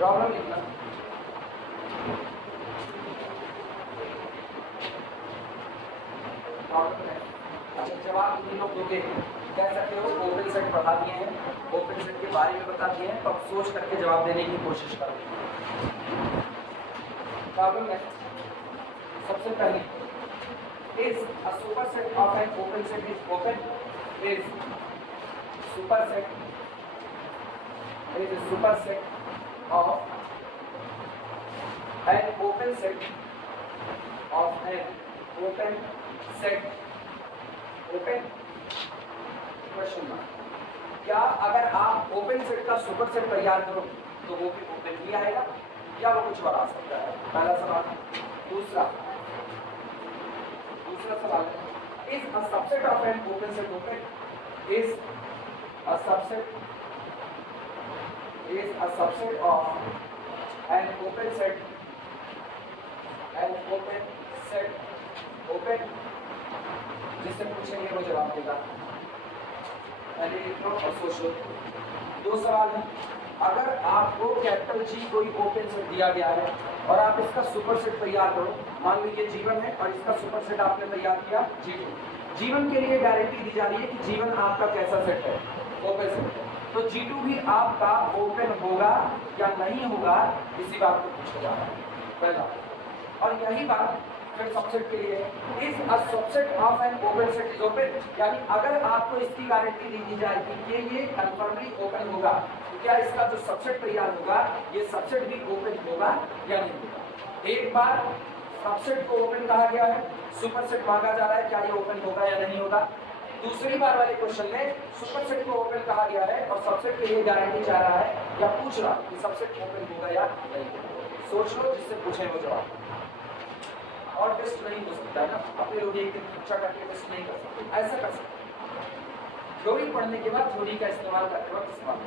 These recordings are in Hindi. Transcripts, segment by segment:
प्रॉब्लम लिखना। प्रॉब्लम है। अच्छा जवाब तुम लोग दोगे, कह सकते हो ओपन सेट पढ़ा दिए हैं, ओपन सेट के बारे में बता दिए हैं, तो अब सोच करके जवाब देने की कोशिश करो। प्रॉब्लम है सबसे पहले, is a superset of an open set is open, is superset of an open set of an open set open question mark. क्या अगर आप ओपन सेट का सुपर सेट तैयार करो तो वो भी ओपन ही आएगा या वो कुछ और आ सकता है? पहला सवाल। दूसरा सवाल, is a subset of an open set open? Is a subset of an open set open? जिससे पूछेंगे वो जवाब देगा। पहले लिख लो और सोच लो। दो सवाल है, अगर आपको कैपिटल जी कोई ओपन सेट दिया गया है और आप इसका सुपर सेट तैयार करो, मान लीजिए जीवन है और इसका सुपर सेट आपने तैयार किया जीवन। जीवन के लिए गारंटी दी जा रही है कि जीवन आपका कैसा सेट है? ओपन सेट है। तो G2 भी आपका ओपन होगा या नहीं होगा, इसी बात को पूछा जा रहा है पहला। और यही बात फिर सबसेट के लिए, is a subset of an open set is open, यानी अगर आपको इसकी गारंटी दी जाएगी कि ये कंफर्मली ओपन होगा, तो क्या इसका जो सबसेट तैयार होगा ये सबसेट भी ओपन होगा या नहीं होगा? एक बार सबसेट को ओपन कहा गया है, सुपर सेट मांगा जा रहा है, क्या ये ओपन होगा या नहीं होगा? दूसरी बार वाले क्वेश्चन में सुपर सेट को ओपन कहा गया है और सबसेट के लिए गारंटी चाह रहा है या पूछ रहा कि सबसेट ओपन होगा या नहीं होगा। सोच लो, जिससे पूछे वो जवाब। और टेस्ट नहीं हो सकता है ना, अपने लोग एक दिन पूछा करके टेस्ट नहीं कर सकते, ऐसा कर सकते। थ्योरी पढ़ने के बाद थ्योरी का इस्तेमाल करते वक्त इस्तेमाल।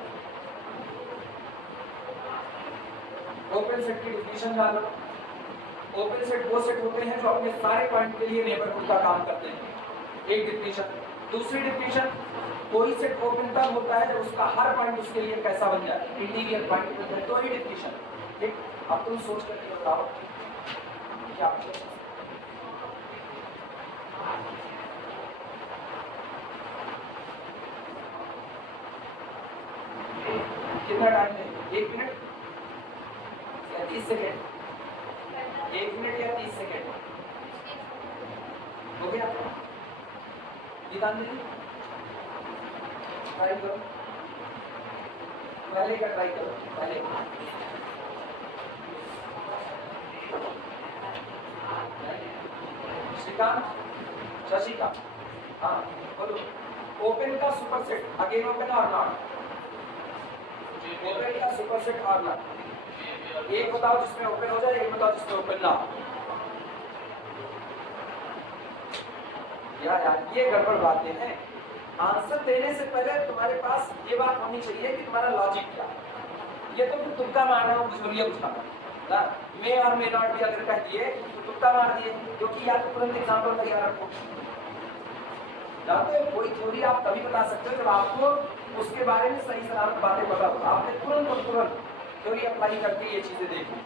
ओपन सेट की डिफिनीशन जान लो। ओपन सेट वो सेट होते हैं जो अपने सारे पॉइंट के लिए नेबरहुड का काम करते हैं, एक डिफिनीशन। दूसरी डिफिनीशन, कोई सेट ओपन तब होता है जब उसका हर पॉइंट उसके लिए कैसा बन जाए, इंटीरियर पॉइंट बन जाए, तो ही डिफिनीशन। ठीक, अब तुम सोच करके बताओ क्या कितना टाइम है? 1 मिनट या 30 सेकेंड? 1 मिनट या 30 सेकेंड हो गया? गीतांजलि ट्राई करो, पहले का ट्राई करो, पहले श्रीकांत, शशिकांत, हाँ बोलो। ओपन का सुपर सेट, अगेन ओपन और नॉट? ओपन का सुपर सेट और नॉट? एक बताओ जिसमें ओपन हो जाए, एक बताओ जिसमें ओपन ना हो। यार ये गड़बड़ बातें हैं। आंसर देने से पहले तुम्हारे पास ये बात होनी चाहिए कि तुम्हारा लॉजिक क्या है। ये तो तुक्का मारना हो, बुझोरिया बुझाना ना, मे और मे नॉट भी अगर कह दिए तो तुक्का मार दिए, क्योंकि या तो तुरंत एग्जाम्पल तैयार रखो। जानते हो कोई थ्योरी आप तभी बता सकते हो जब आपको उसके बारे में सही सलामत बातें पता हो, आपने तुरंत और तुरंत थ्योरी अप्लाई करके ये चीजें देखी।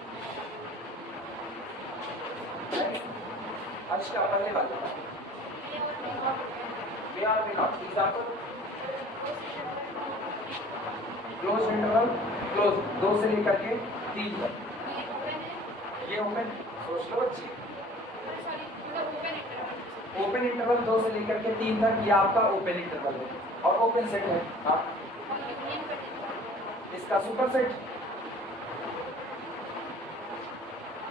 आज का पहले वाला क्लोज इंटरवल, क्लोज 2 से लेकर के 3 तक, ये ओपन। सोच लो अच्छी, ओपन इंटरवल 2 से लेकर के 3 तक ये आपका ओपन इंटरवल है और ओपन सेट है। हाँ, इसका सुपर सेट,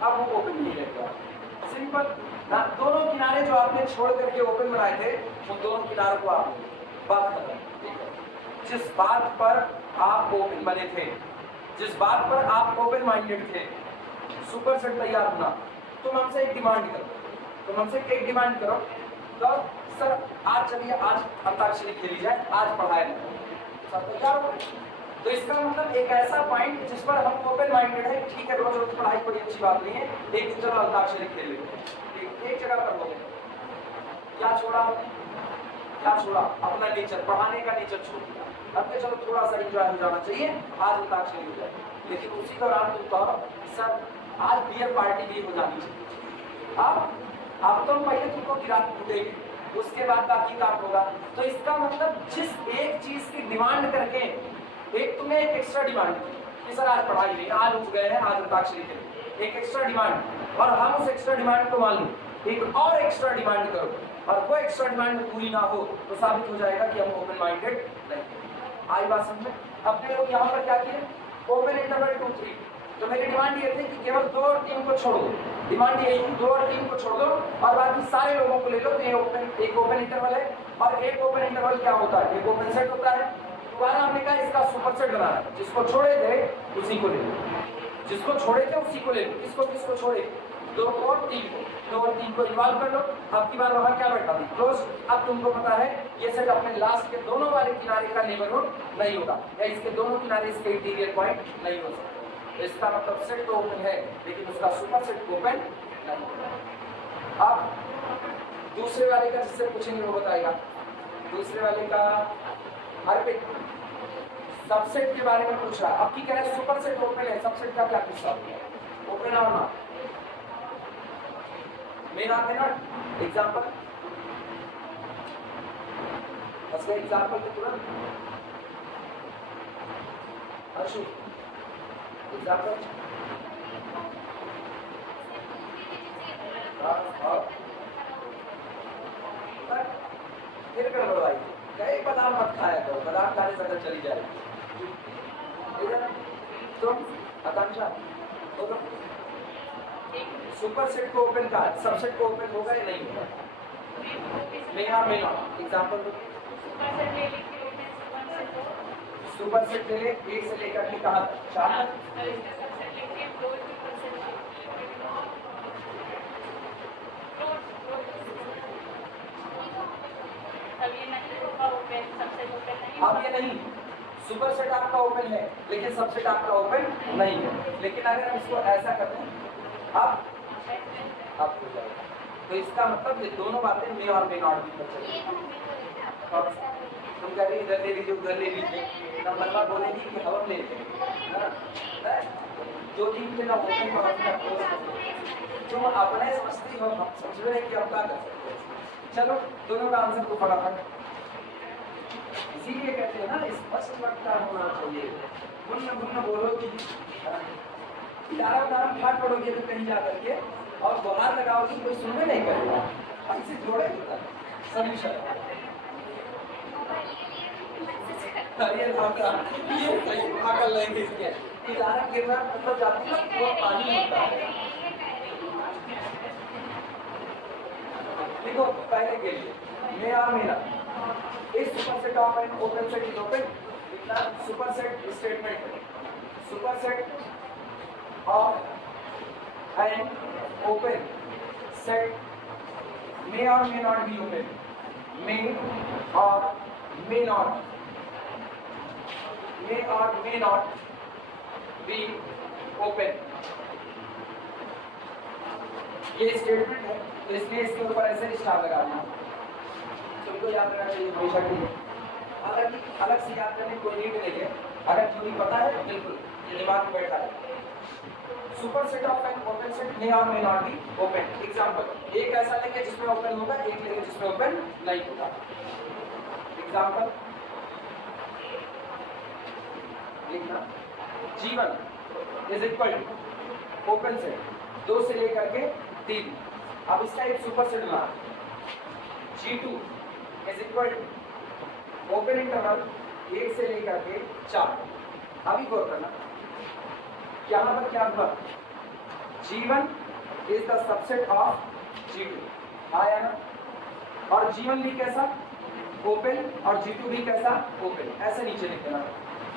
अब वो ओपन नहीं रहेगा, सिंपल ना। दोनों किनारे जो आपने छोड़ करके ओपन बनाए थे, उन दोनों किनारों को आप बात कर रहे हैं। जिस बात पर आप ओपन बने थे, जिस बात पर आप ओपन माइंडेड थे, सुपर सेट तैयार होना, तुम हमसे एक डिमांड करो, तुम हमसे एक डिमांड करो, तो सर आज चलिए आज अंताक्षरी खेली जाए, आज पढ़ाए सब तैयार हो। तो इसका मतलब एक ऐसा पॉइंट जिस पर हम ओपन माइंडेड है, ठीक है रोज रोज पढ़ाई कोई अच्छी बात नहीं है, एक दिन चलो अंताक्षरी खेल लेते, एक जगह पर हो गए। क्या छोड़ा, क्या छोड़ा? अपना नेचर, पढ़ाने का नेचर छोड़ दिया। हमने चलो थोड़ा सा एंजॉय हो जाना चाहिए, आज अंताक्षरी हो जाए, लेकिन उसी दौरान तुम कहो सर आज बियर पार्टी भी हो जानी चाहिए। अब तो पहले तुमको गिरात कूटेगी, उसके बाद बाकी काम होगा। तो इसका मतलब जिस एक चीज की डिमांड करके एक तुमने एक एक्स्ट्रा डिमांड की सर आज पढ़ाई नहीं, आज उठ गए हैं, आज अंताक्षरी के लिए एक एक्स्ट्रा डिमांड, और हम उस एक्स्ट्रा डिमांड को मान लो एक और एक्स्ट्रा डिमांड करो और वो एक्स्ट्रा डिमांड पूरी ना हो तो साबित हो जाएगा कि हम ओपन माइंडेड नहीं। आई बात समझ में? अपने लोग यहाँ पर क्या किए, ओपन इंटरवल 2 3, तो मेरी डिमांड ये थी कि केवल 2 और 3 को छोड़ दो, डिमांड यही 2 और 3 को छोड़ दो और बाकी सारे लोगों को ले लो। तो ये एक ओपन इंटरवल है, और एक ओपन इंटरवल क्या होता है, एक ओपन सेट होता है। दोबारा हमने कहा इसका सुपर सेट बनाना है, जिसको छोड़े थे उसी को ले लो, जिसको छोड़े थे उसी को ले लो। किसको किसको छोड़े, 2 और 3 को, 2 और 3 को इन्वॉल्व कर लो। अब की बार वहां क्या बैठा दी, क्लोज। अब तुमको पता है ये सेट अपने लास्ट के दोनों वाले किनारे का नेबरहुड नहीं होगा, या इसके दोनों किनारे इसके इंटीरियर पॉइंट नहीं हो सकते। इसका मतलब सेट तो ओपन है लेकिन उसका सुपर सेट ओपन नहीं होगा। अब दूसरे वाले का जिससे पूछेंगे वो बताएगा। दूसरे वाले का अर्पित सबसेट के बारे में पूछ रहा है। अब की कह रहे हैं सुपर सेट ओपन है, सबसेट का क्या किस्सा होगा, ओपन और ना मेरा है ना। एग्जांपल बस एग्जांपल के तुरंत अशु एग्जांपल फिर कर लो भाई, कई बादाम मत खाया करो, बादाम खाने से अगर चली जाएगी। तुम आकांक्षा तो सुपर सेट को ओपन का सबसेट को ओपन होगा या नहीं होगा, मैं ना एग्जांपल दो। सुपर सेट ले ले 1 से लेकर के कहां तक, 4 तक। अब ये नहीं, सुपर सेट आपका ओपन है लेकिन सबसेट आपका ओपन नहीं है। लेकिन अगर हम इसको ऐसा करते हैं अब हो जाएगा, तो इसका मतलब ये दोनों बातें मे और मे नॉट भी कर सकते। तुम कह रही इधर ले लीजिए उधर ले लीजिए, नंबर बोलेगी कि हम ले लेंगे, जो चीज ना ओपन तुम अपने समझती हो, हम समझ रहे हैं कि हम क्या कर सकते हैं। चलो दोनों का आंसर को फटाफट, इसीलिए कहते हैं ना स्पष्ट वक्ता होना चाहिए। भुन्न बोलो कि तारा फाट पड़ोगे तो कहीं जा करके और बाहर लगाओगे कोई सुनने नहीं करेगा, ऐसे थोड़े होता है सॉल्यूशन। ये सही भागल लेंगे इसके इदारा गिरना मतलब जाती है वो पानी होता है। देखो पहले के लिए मेरा इस super set of an open set is open, इतना सुपर सेट स्टेटमेंट है। Super set of an open set may or may not be open, may or may not be open। ये स्टेटमेंट है तो इसलिए इसके ऊपर ऐसे स्टार लगा दिया, तुमको याद रखना चाहिए हमेशा के लिए। हालांकि अलग से याद करने कोई नीड नहीं है, अगर थ्योरी पता है बिल्कुल ये दिमाग में बैठा है। Superset of an open set may और may not be open. Example एक ऐसा लेंगे जिसमें ओपन होगा, एक लेंगे जिसमें ओपन नहीं होगा। एग्जांपल लिखना, G1 is equal to open set 2 से लेकर के 3। अब इसका एक सुपर सेट बना, G2 is equal to open interval 1 से लेकर के 4। अभी गौर करना यहाँ पर क्या हुआ, G1 is the subset of G2 आया ना, और G1 भी कैसा ओपन और G2 भी कैसा ओपन, ऐसे नीचे लिख देना।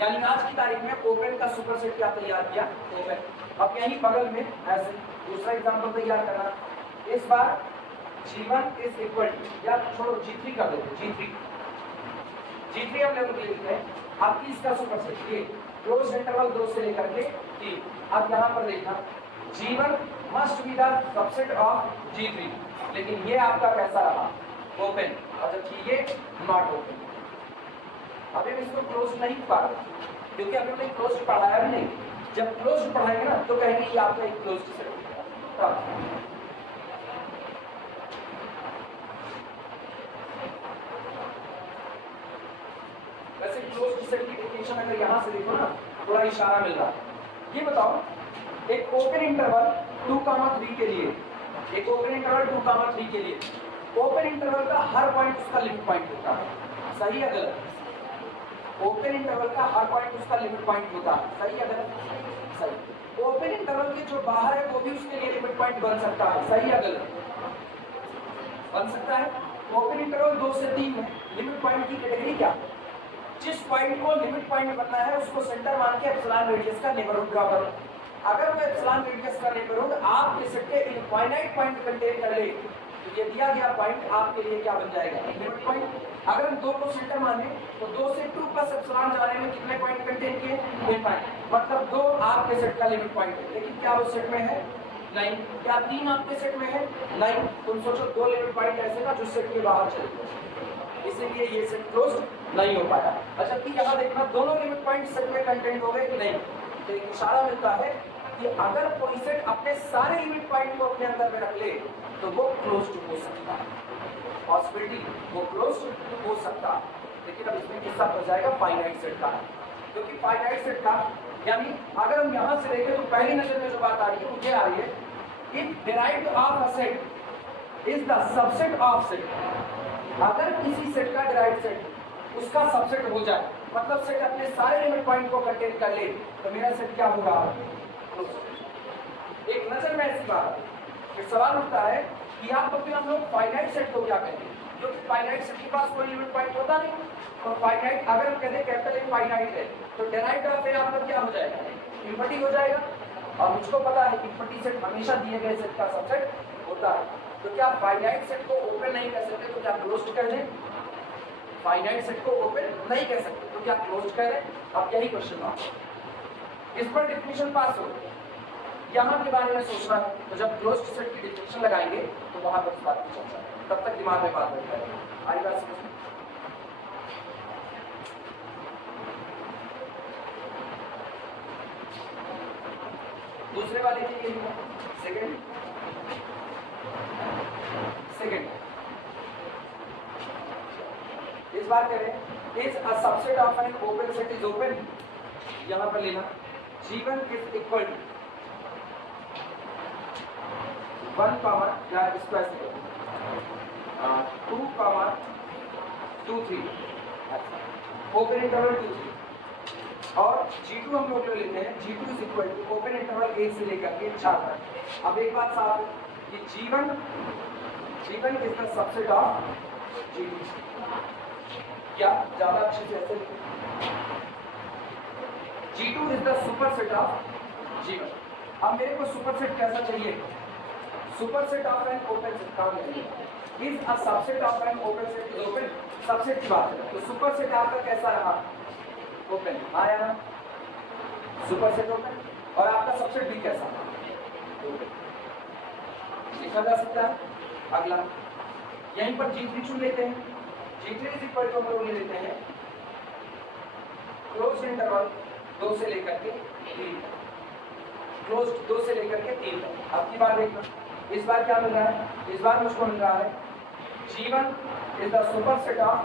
यानी आज की तारीख में ओपन का सुपर सेट क्या तैयार किया, ओपन। अब यहीं बगल में ऐसे दूसरा एग्जांपल तैयार करना, इस बार G1 इज इक्वल टू, या छोड़ो G3 कर देते, G3 हम लोग लिखते हैं। आपकी इसका सुपर सेट ये क्लोज इंटरवल 2 से लेकर के 3। अब यहाँ पर देखना G1 must be the subset of G3, लेकिन ये आपका कैसा रहा ओपन, और जबकि ये नॉट ओपन। अभी हम इसको क्लोज नहीं पढ़ा क्योंकि अभी हमने क्लोज पढ़ाया भी नहीं। जब क्लोज पढ़ाएंगे ना तो कहेंगे ये आपका एक क्लोज सेट। वैसे क्लोज सेट की डेफिनेशन अगर यहाँ से देखो ना थोड़ा इशारा मिल रहा है। ये बताओ एक ओपन इंटरवल 2,3 के लिए, एक ओपन इंटरवल 2,3 के लिए ओपन इंटरवल का हर पॉइंट उसका लिमिट पॉइंट होता है, सही है गलत? ओपन इंटरवल का हर पॉइंट उसका लिमिट पॉइंट होता है, सही है गलत? सही। ओपन इंटरवल के जो बाहर है वो भी उसके लिए लिमिट पॉइंट बन सकता है, सही है गलत? बन सकता है। ओपन इंटरवल 2 से 3 में लिमिट पॉइंट की कैटेगरी क्या? जिस पॉइंट को लिमिट पॉइंट बनना है उसको सेंटर मान के एप्सिलॉन रेडियस का नेबरहुड ड्रा करो। अगर वो एप्सिलॉन रेडियस का नेबरहुड आपके सेट के इनफाइनाइट पॉइंट कंटेन कर ले तो ये दिया गया पॉइंट आपके लिए क्या बन जाएगा? Limit point. अगर हम 2 को सेंटर माने तो 2 से 2 प्लस एप्सिलॉन जाने में कितने पॉइंट कंटेन किए? 3 पॉइंट, मतलब 2 आपके सेट का लिमिट पॉइंट है। लेकिन क्या वो सेट में है? नहीं। क्या 3 आपके सेट में है? नहीं। तुम सोचो 2 लिमिट पॉइंट ऐसे ना जो सेट के बाहर चले गए, इसीलिए ये सेट क्लोज नहीं हो पाया। अच्छा कि यहाँ देखना दोनों लिमिट पॉइंट सेट में कंटेंट हो गए कि नहीं, तो एक इशारा मिलता है कि अगर कोई सेट अपने सारे लिमिट पॉइंट को अपने अंदर में रख ले तो वो क्लोज हो सकता है, पॉसिबिलिटी वो क्लोज हो सकता है। लेकिन अब इसमें किस्सा बच जाएगा फाइनाइट सेट का, क्योंकि फाइनाइट सेट का यानी अगर हम यहाँ से देखें तो पहली नजर में जो बात आ रही है मुझे आ रही है if derived of a set is the subset of set. अगर किसी सेट का डिराइव्ड सेट उसका सबसेट हो जाए, मतलब सेट अपने सारे लिमिट पॉइंट को कंटेन कर ले, तो मेरा सेट क्या होगा? एक नजर में ऐसी बात फिर सवाल उठता है कि आप तो फिर हम लोग फाइनाइट सेट को क्या कहेंगे, क्योंकि फाइनाइट सेट के पास कोई लिमिट पॉइंट होता नहीं। तो फाइनाइट अगर हम कहते हैं कैपिटल ए फाइनाइट है तो डिराइव्ड ऑफ ए आपका क्या हो जाएगा? इनफिनिटी हो जाएगा। और मुझको पता है इनफिनिटी सेट हमेशा दिए गए सेट का सबसेट होता है। तो क्या फाइनाइट सेट को ओपन नहीं कर सकते तो क्या क्लोज्ड कर दें? फाइनाइट सेट को ओपन नहीं कह सकते तो क्या क्लोज्ड कर दें? अब यही क्वेश्चन मार्क। इस पर डिफिनेशन पास हो, यहाँ के बारे में सोचना है तो जब क्लोज्ड सेट की डिफिनेशन लगाएंगे तो वहां पर इस बात की चर्चा है। तब तक दिमाग में बात बैठा है। आई बात समझ? दूसरे वाले के लिए सेकंड इस बार करें is a subset of an open set is open. यहां पर लेना G1 is equal to 1 comma या इसको ऐसे 2 कॉमा 2 3 ओपन इंटरवल 2 3 और G2 हम लोग लेते हैं G2 is equal to open interval 1 से लेकर के 4 तक। अब एक बात साफ है कि G1 is the subset of G2। क्या ज्यादा अच्छे से ऐसे G2 is the superset of G1। अब मेरे को सुपरसेट कैसा चाहिए? Superset of an open set का is a subset of an open set is open. Subset की बात है तो सुपरसेट आपका कैसा रहा? ओपन आया ना, सुपरसेट ओपन। और आपका सबसेट भी कैसा? लिखा जा सकता है। अगला यहीं पर G3 चुन लेते हैं। G3 इज इक्वल टू हम लोग ले लेते हैं क्लोज इंटरवल 2 से लेकर के 3 तक, क्लोज 2 से लेकर के 3 तक। अब की बार देखना इस बार क्या मिल रहा है? इस बार मुझको मिल रहा है G1 is the superset of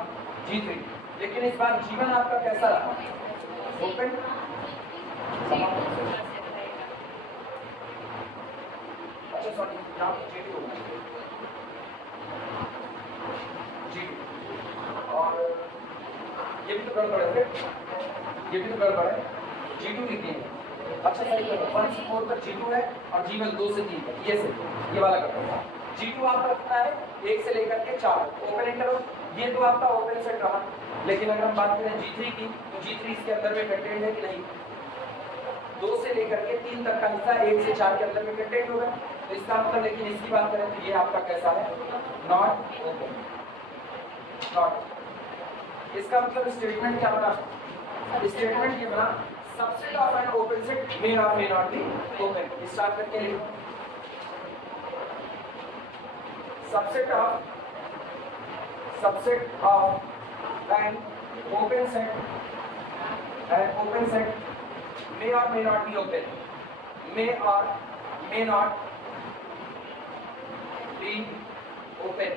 G3, लेकिन इस बार G1 आपका कैसा रहा? ओपन। अच्छा सॉरी यहाँ G2 होगा G2 और ये भी तो गड़बड़ है, ये भी तो गड़बड़ है। G2 लिखिए। अच्छा सही करो 1 से 4 तक G2 है और G1 2 से 3 तक, ये से ये वाला गड़बड़। G2 आपका कितना है? 1 से लेकर के 4 ओपन इंटरवल। ये तो आपका ओपन सेट रहा, लेकिन अगर हम बात करें G3 की तो G3 इसके अंदर में कंटेंट है कि नहीं? 2 से लेकर के 3 तक का हिस्सा 1 से 4 के अंदर में कंटेंट होगा। तो इसका मतलब लेकिन इसकी बात करें तो ये आपका कैसा है? Not open. नॉट इसका मतलब स्टेटमेंट क्या बना? स्टेटमेंट ये बना subset of an open set may और may not be open. Start करके लिखो subset of an open set, an open set may or may not be open, may or may not be open.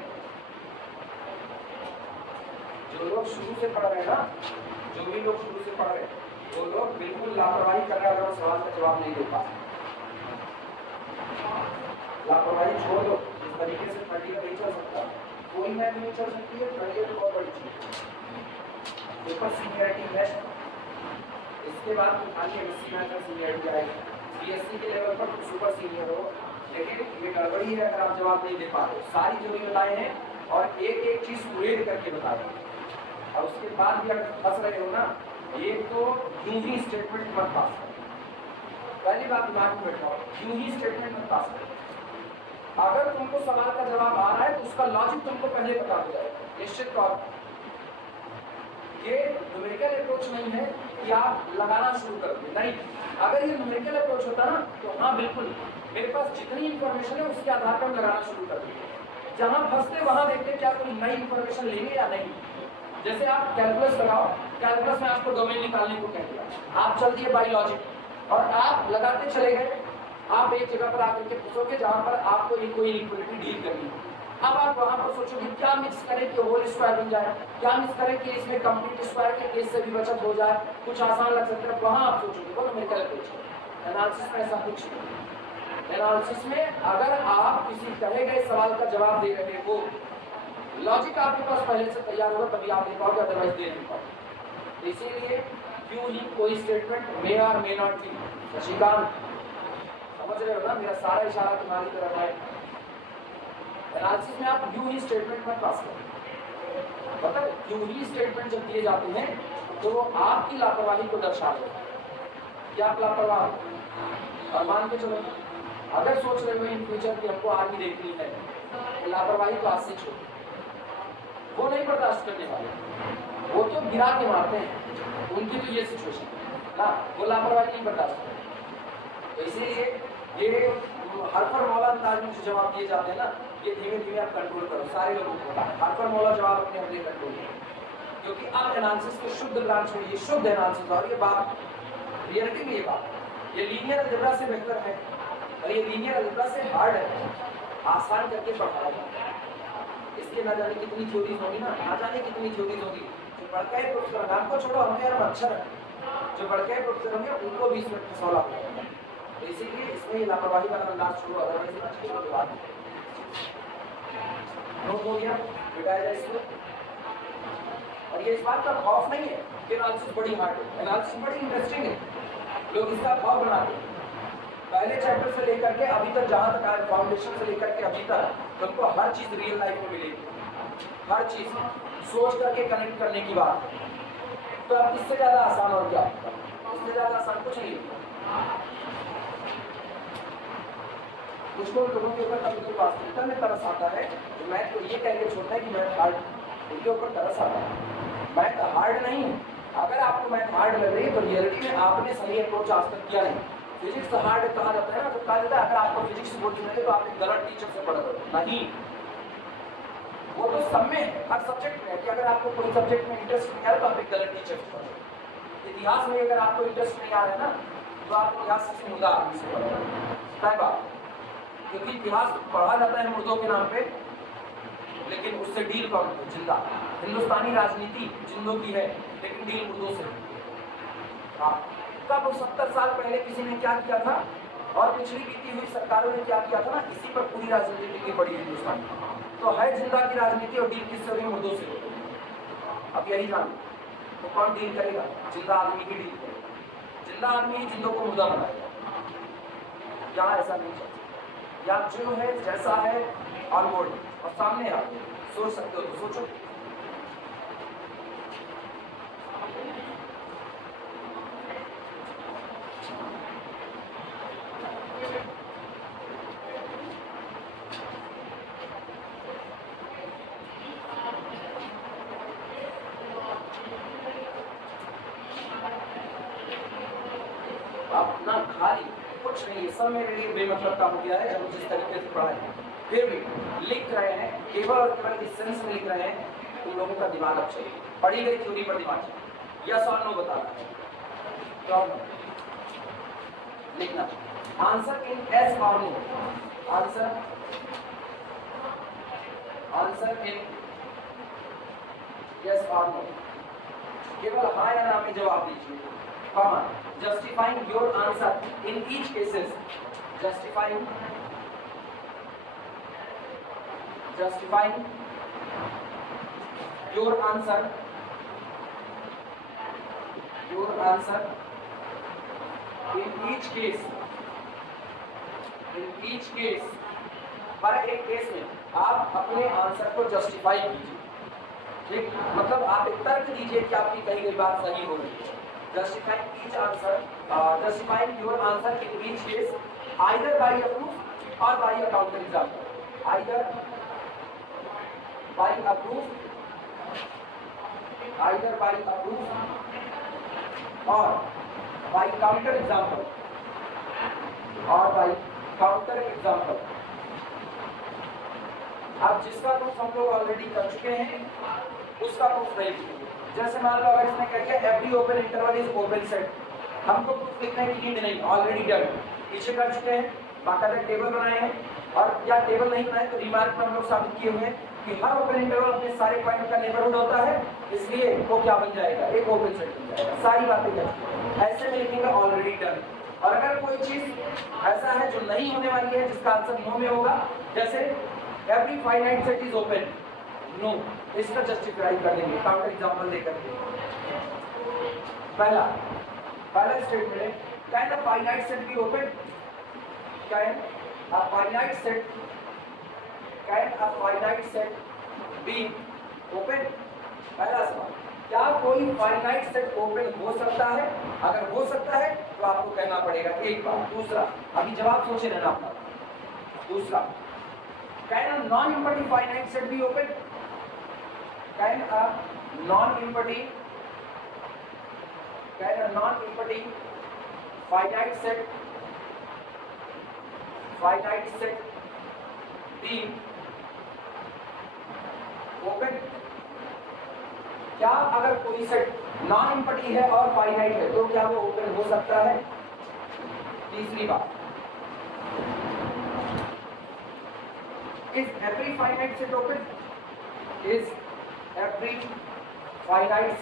जो लोग शुरू से पढ़ रहे हैं ना, जो भी लोग शुरू से पढ़ रहे हैं वो लोग बिल्कुल लापरवाही कर रहे हैं अगर सवाल का जवाब नहीं दे पाते। लापरवाही छोड़ दो, इस तरीके से पढ़ी का नहीं चल सकता, कोई मैथ नहीं चल सकती है, पढ़िए तो बहुत बड़ी चीज। पेपर सीनियरिटी है, इसके बाद खाली एमएससी मैथ में सीनियरिटी आएगी, बीएससी के लेवल पर सुपर सीनियर हो, लेकिन ये गड़बड़ी है अगर आप जवाब नहीं दे पाते। सारी जो भी बताए हैं और एक एक चीज उड़ेद करके बता दें, और उसके बाद भी अगर फंस रहे हो ना, एक तो यूं ही स्टेटमेंट मत पास करो, पहली बात दिमाग में बैठाओ, यूं ही स्टेटमेंट मत पास करो। अगर तुमको सवाल का जवाब आ रहा है तो उसका लॉजिक तुमको पहले बता दिया जाए निश्चित तौर पर। ये न्यूमेरिकल अप्रोच नहीं है कि आप लगाना शुरू कर दो, नहीं। अगर ये न्यूमेरिकल अप्रोच होता ना तो हाँ बिल्कुल, मेरे पास जितनी इंफॉर्मेशन है उसके आधार पर हम लगाना शुरू कर देंगे। जहाँ फंसते वहाँ देखते क्या कोई नई इंफॉर्मेशन लेंगे या नहीं। जैसे आप कैलकुलस लगाओ, कैलकुलस में आपको डोमेन निकालने को कह दिया, आप चल दिए बाई लॉजिक और आप लगाते चले गए। आप एक जगह पर आकर के पूछोगे जहाँ पर आपको कोई इक्वलिटी डील करनी है। अब आप वहाँ पर सोचोगे क्या मिक्स करें कि होल स्क्वायर बन जाए, क्या मिक्स करें कि इसमें कंप्लीट स्क्वायर के केस से भी बचत हो जाए, कुछ आसान लग सकता है, वहाँ आप सोचोगे। वो न्यूमेरिकल अप्रोच। एनालिसिस में ऐसा कुछ नहीं। एनालिसिस में अगर आप किसी कहे गए सवाल का जवाब दे रहे हो, लॉजिक आपके पास पहले से तैयार होगा तभी आप दे पाओगे, अदरवाइज दे नहीं पाओगे। इसीलिए क्यों ही कोई स्टेटमेंट मे और मे नॉट बी। शशिकांत समझ रहे हो ना, मेरा सारा इशारा तुम्हारी तरफ है। एनालिसिस में आप यूं ही स्टेटमेंट मत पास करो, पता है यूं ही स्टेटमेंट जब दिए जाते हैं तो वो आपकी लापरवाही को दर्शा रहे हैं कि आप लापरवाह हो। और मान के चलो अगर सोच रहे हो इन फ्यूचर की हमको आर्मी देखनी है, तो लापरवाही तो आज से छोड़, वो नहीं बर्दाश्त करने वाले, वो तो गिरा के मारते हैं, उनकी तो ये सिचुएशन है ना, वो लापरवाही नहीं बर्दाश्त करते। तो इसीलिए ये हरफर मौला अंदाज में जो जवाब दिए जाते हैं ना, ये धीमे धीमे आप कंट्रोल करो। सारे लोगों को पता है हरफर मौला जवाब अपने अपने कंट्रोल करो, क्योंकि अब एनालिसिस के शुद्ध ब्रांच में ये शुद्ध एनालिसिस, और ये बात रियलिटी में, ये बात ये लीनियर अलजेब्रा से बेहतर है और ये लीनियर अलजेब्रा से हार्ड है, आसान करके पढ़ाया जाता है। इसके ना जाने कितनी थ्योरीज होगी ना जाने कितनी थ्योरीज होगी। जो पढ़ के प्रोफेसर, आपको छोड़ो हमने यार अच्छा है, जो पढ़ के प्रोफेसर होंगे उनको 20 मिनट में सवाल होगा। तो इसीलिए इसमें लापरवाही वाला अंदाज छोड़ो, अदरवाइज अच्छी चीज़ों की बात है। नोट हो गया, बिठाया जाए इसको। और ये इस बात का खौफ नहीं है कि एनालिसिस बड़ी हार्ड है, एनालिसिस बड़ी इंटरेस्टिंग है, लोग इसका खौफ बनाते हैं। पहले चैप्टर से लेकर के अभी तक जहाँ तक आए, फाउंडेशन से लेकर के अभी तक, तुमको हर चीज़ रियल लाइफ में मिलेगी, हर चीज़ सोच करके कनेक्ट करने की बात है। तो अब इससे ज़्यादा आसान और क्या, इससे ज़्यादा आसान कुछ नहीं। कुछ लोगों के ऊपर कभी कभी वास्तविकता में तरस आता है, तो मैथ को ये कह के छोड़ता है कि मैथ हार्ड, उनके ऊपर तरस आता है। मैथ हार्ड नहीं है, अगर आपको मैथ हार्ड लग रही है तो रियलिटी में आपने सही अप्रोच आज तक किया नहीं। फिजिक्स हार्ड कहा जाता है ना, तो कहा जाता है अगर आपको फिजिक्स बोलती लगे तो आप एक गलत टीचर से पढ़ रहे हो। नहीं, वो तो सब में है, हर सब्जेक्ट में है कि अगर आपको कोई सब्जेक्ट में इंटरेस्ट नहीं आ रहा तो आप एक गलत टीचर से पढ़ रहे हो। इतिहास में अगर आपको इंटरेस्ट नहीं आ रहा है ना, तो आप इतिहास से मुद्दा आदमी से पढ़ रहे हो। तय बात, क्योंकि इतिहास पढ़ा जाता है मुर्दों के नाम पे, लेकिन उससे डील कौन है? जिंदा। हिंदुस्तानी राजनीति जिंदों की है, लेकिन डील मुर्दों से। हाँ, तब 70 साल पहले किसी ने क्या किया था और पिछली बीती हुई सरकारों ने क्या किया था ना, इसी पर पूरी राजनीति टिकी पड़ी है हिंदुस्तान। तो है जिंदा की राजनीति और डील किससे हुई? मुर्दों से। अब यही जान, तो कौन डील करेगा? जिंदा आदमी ही डील करेगा, जिंदा आदमी ही जिंदों को मुर्दा बनाएगा। यहाँ ऐसा नहीं चलता, या जो है जैसा है ऑनबोर्ड और सामने आप सोच सकते हो तो सोचो। आप ना खाली कुछ नहीं, ये सब मेरे लिए बेमतलब का हो गया है जब जिस तरीके से पढ़ा है, फिर भी लिख रहे हैं केवल और केवल इस सेंस में लिख रहे हैं, उन लोगों का दिमाग अच्छा है। पढ़ी गई थ्योरी पर दिमाग चाहिए, यस और नो बताना है, प्रॉब्लम लिखना, आंसर इन एस और नो, आंसर इन यस और नो, केवल हाँ या ना में जवाब दीजिए, comma, justifying your answer in each cases, justifying your answer in each case, हर एक केस में आप अपने आंसर को जस्टिफाई कीजिए, ठीक, मतलब आप एक तर्क दीजिए कि आपकी कही गई बात सही हो रही है, justifying your answer in each case either by a proof or by a counter example, either by a proof or by counter example, अब जिसका प्रूफ हम लोग ऑलरेडी कर चुके हैं उसका प्रूफ नहीं लिखेंगे। जैसे मान लो अगर इसने कह दिया every open interval is open set, हमको प्रूफ लिखने की नीड नहीं, ऑलरेडी डन, पीछे कर चुके हैं, बाकायदा टेबल बनाए हैं, और या टेबल नहीं बनाए तो रिमार्क में हम लोग साबित किए हुए हैं कि हर ओपन इंटरवल अपने सारे पॉइंट का नेबरहुड होता है, इसलिए वो क्या बन जाएगा, एक ओपन सेट बन जाएगा। सारी बातें कर ऐसे में लिखेंगे ऑलरेडी डन। और अगर कोई चीज ऐसा है जो नहीं होने वाली है, जिसका आंसर नो में होगा, जैसे every finite set is open, no, इसका जस्टिफाई कर देंगे काउंटर एग्जांपल देकर के। पहला स्टेटमेंट है can a finite set be open, can a finite set be open. पहला सवाल, क्या कोई फाइनाइट सेट ओपन हो सकता है? अगर हो सकता है तो आपको कहना पड़ेगा एक बार। दूसरा, अभी जवाब सोचे रहना अपना। दूसरा, can a non empty finite set be open, can a non empty finite set be open. क्या अगर कोई सेट नॉन एम्पटी है और फाइनाइट है तो क्या वो ओपन हो सकता है? तीसरी बात, is every finite set open, is every finite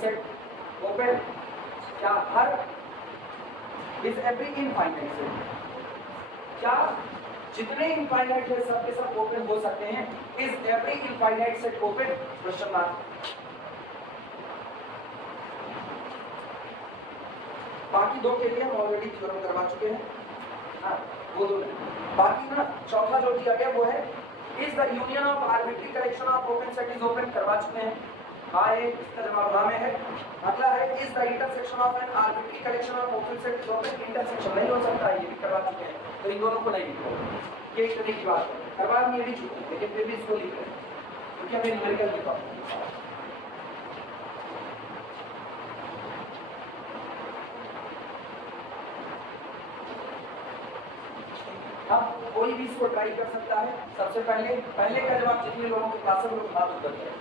set open. क्या हर इज एवरी इनफाइनाइट सेट, क्या जितने इनफाइनाइट है सब के सब ओपन हो सकते हैं? Is every infinite set open? Question mark. बाकी दो के लिए हम ऑलरेडी थ्योरम करवा चुके हैं, हाँ वो दो नहीं। बाकी ना चौथा जो दिया गया वो है is the union of arbitrary collection of open set is open, करवा चुके हैं। हाँ है, इसका जवाब हाँ में है। अगला है is the intersection of an arbitrary collection of open set is open, intersection नहीं हो सकता, ये भी करवा चुके हैं, तो इन दोनों को नहीं लिखो। ये एक तरह की बात है, करवा ये भी चुके हैं, लेकिन फिर भी इसको लिख रहे हैं क्योंकि हमें न्यूमेरिकल लिखा है। अब कोई भी इसको ट्राई कर सकता है। सबसे पहले का जवाब जितने लोगों के पास है वो बात उत्तर है।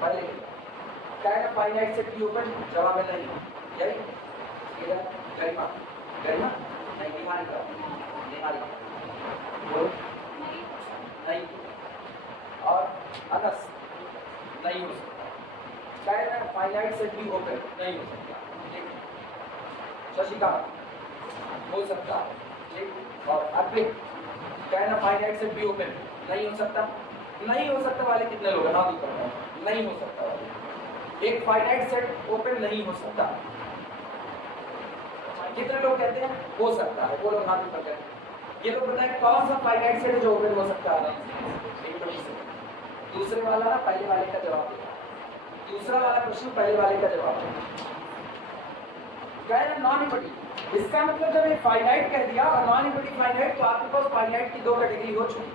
पहले can a finite set be open, जवाब है नहीं, यही गरिमा नहीं, निहारिका बोलो नहीं, और अनस नहीं हो सकता। Can a finite set be open नहीं हो सकता, ठीक। शशिकांत हो सकता है, ठीक। और Arpit can a finite set be open नहीं हो सकता। नहीं हो सकता वाले कितने लोग हैं? हाथ ऊपर करो। नहीं हो सकता वाले, एक फाइनाइट सेट ओपन नहीं हो सकता। कितने लोग कहते हैं हो सकता है? वो लोग हाथ ऊपर करें। ये लोग बताएं कौन सा फाइनाइट सेट जो ओपन हो सकता है? दूसरे वाला ना पहले वाले का जवाब देगा, दूसरा वाला क्वेश्चन पहले वाले का जवाब देगा। नॉन एम्पटी, इसका मतलब जब ये फाइनाइट कह दिया और नॉन एम्पटी फाइनाइट, तो आपके पास फाइनाइट की दो कैटेगरी हो चुकी।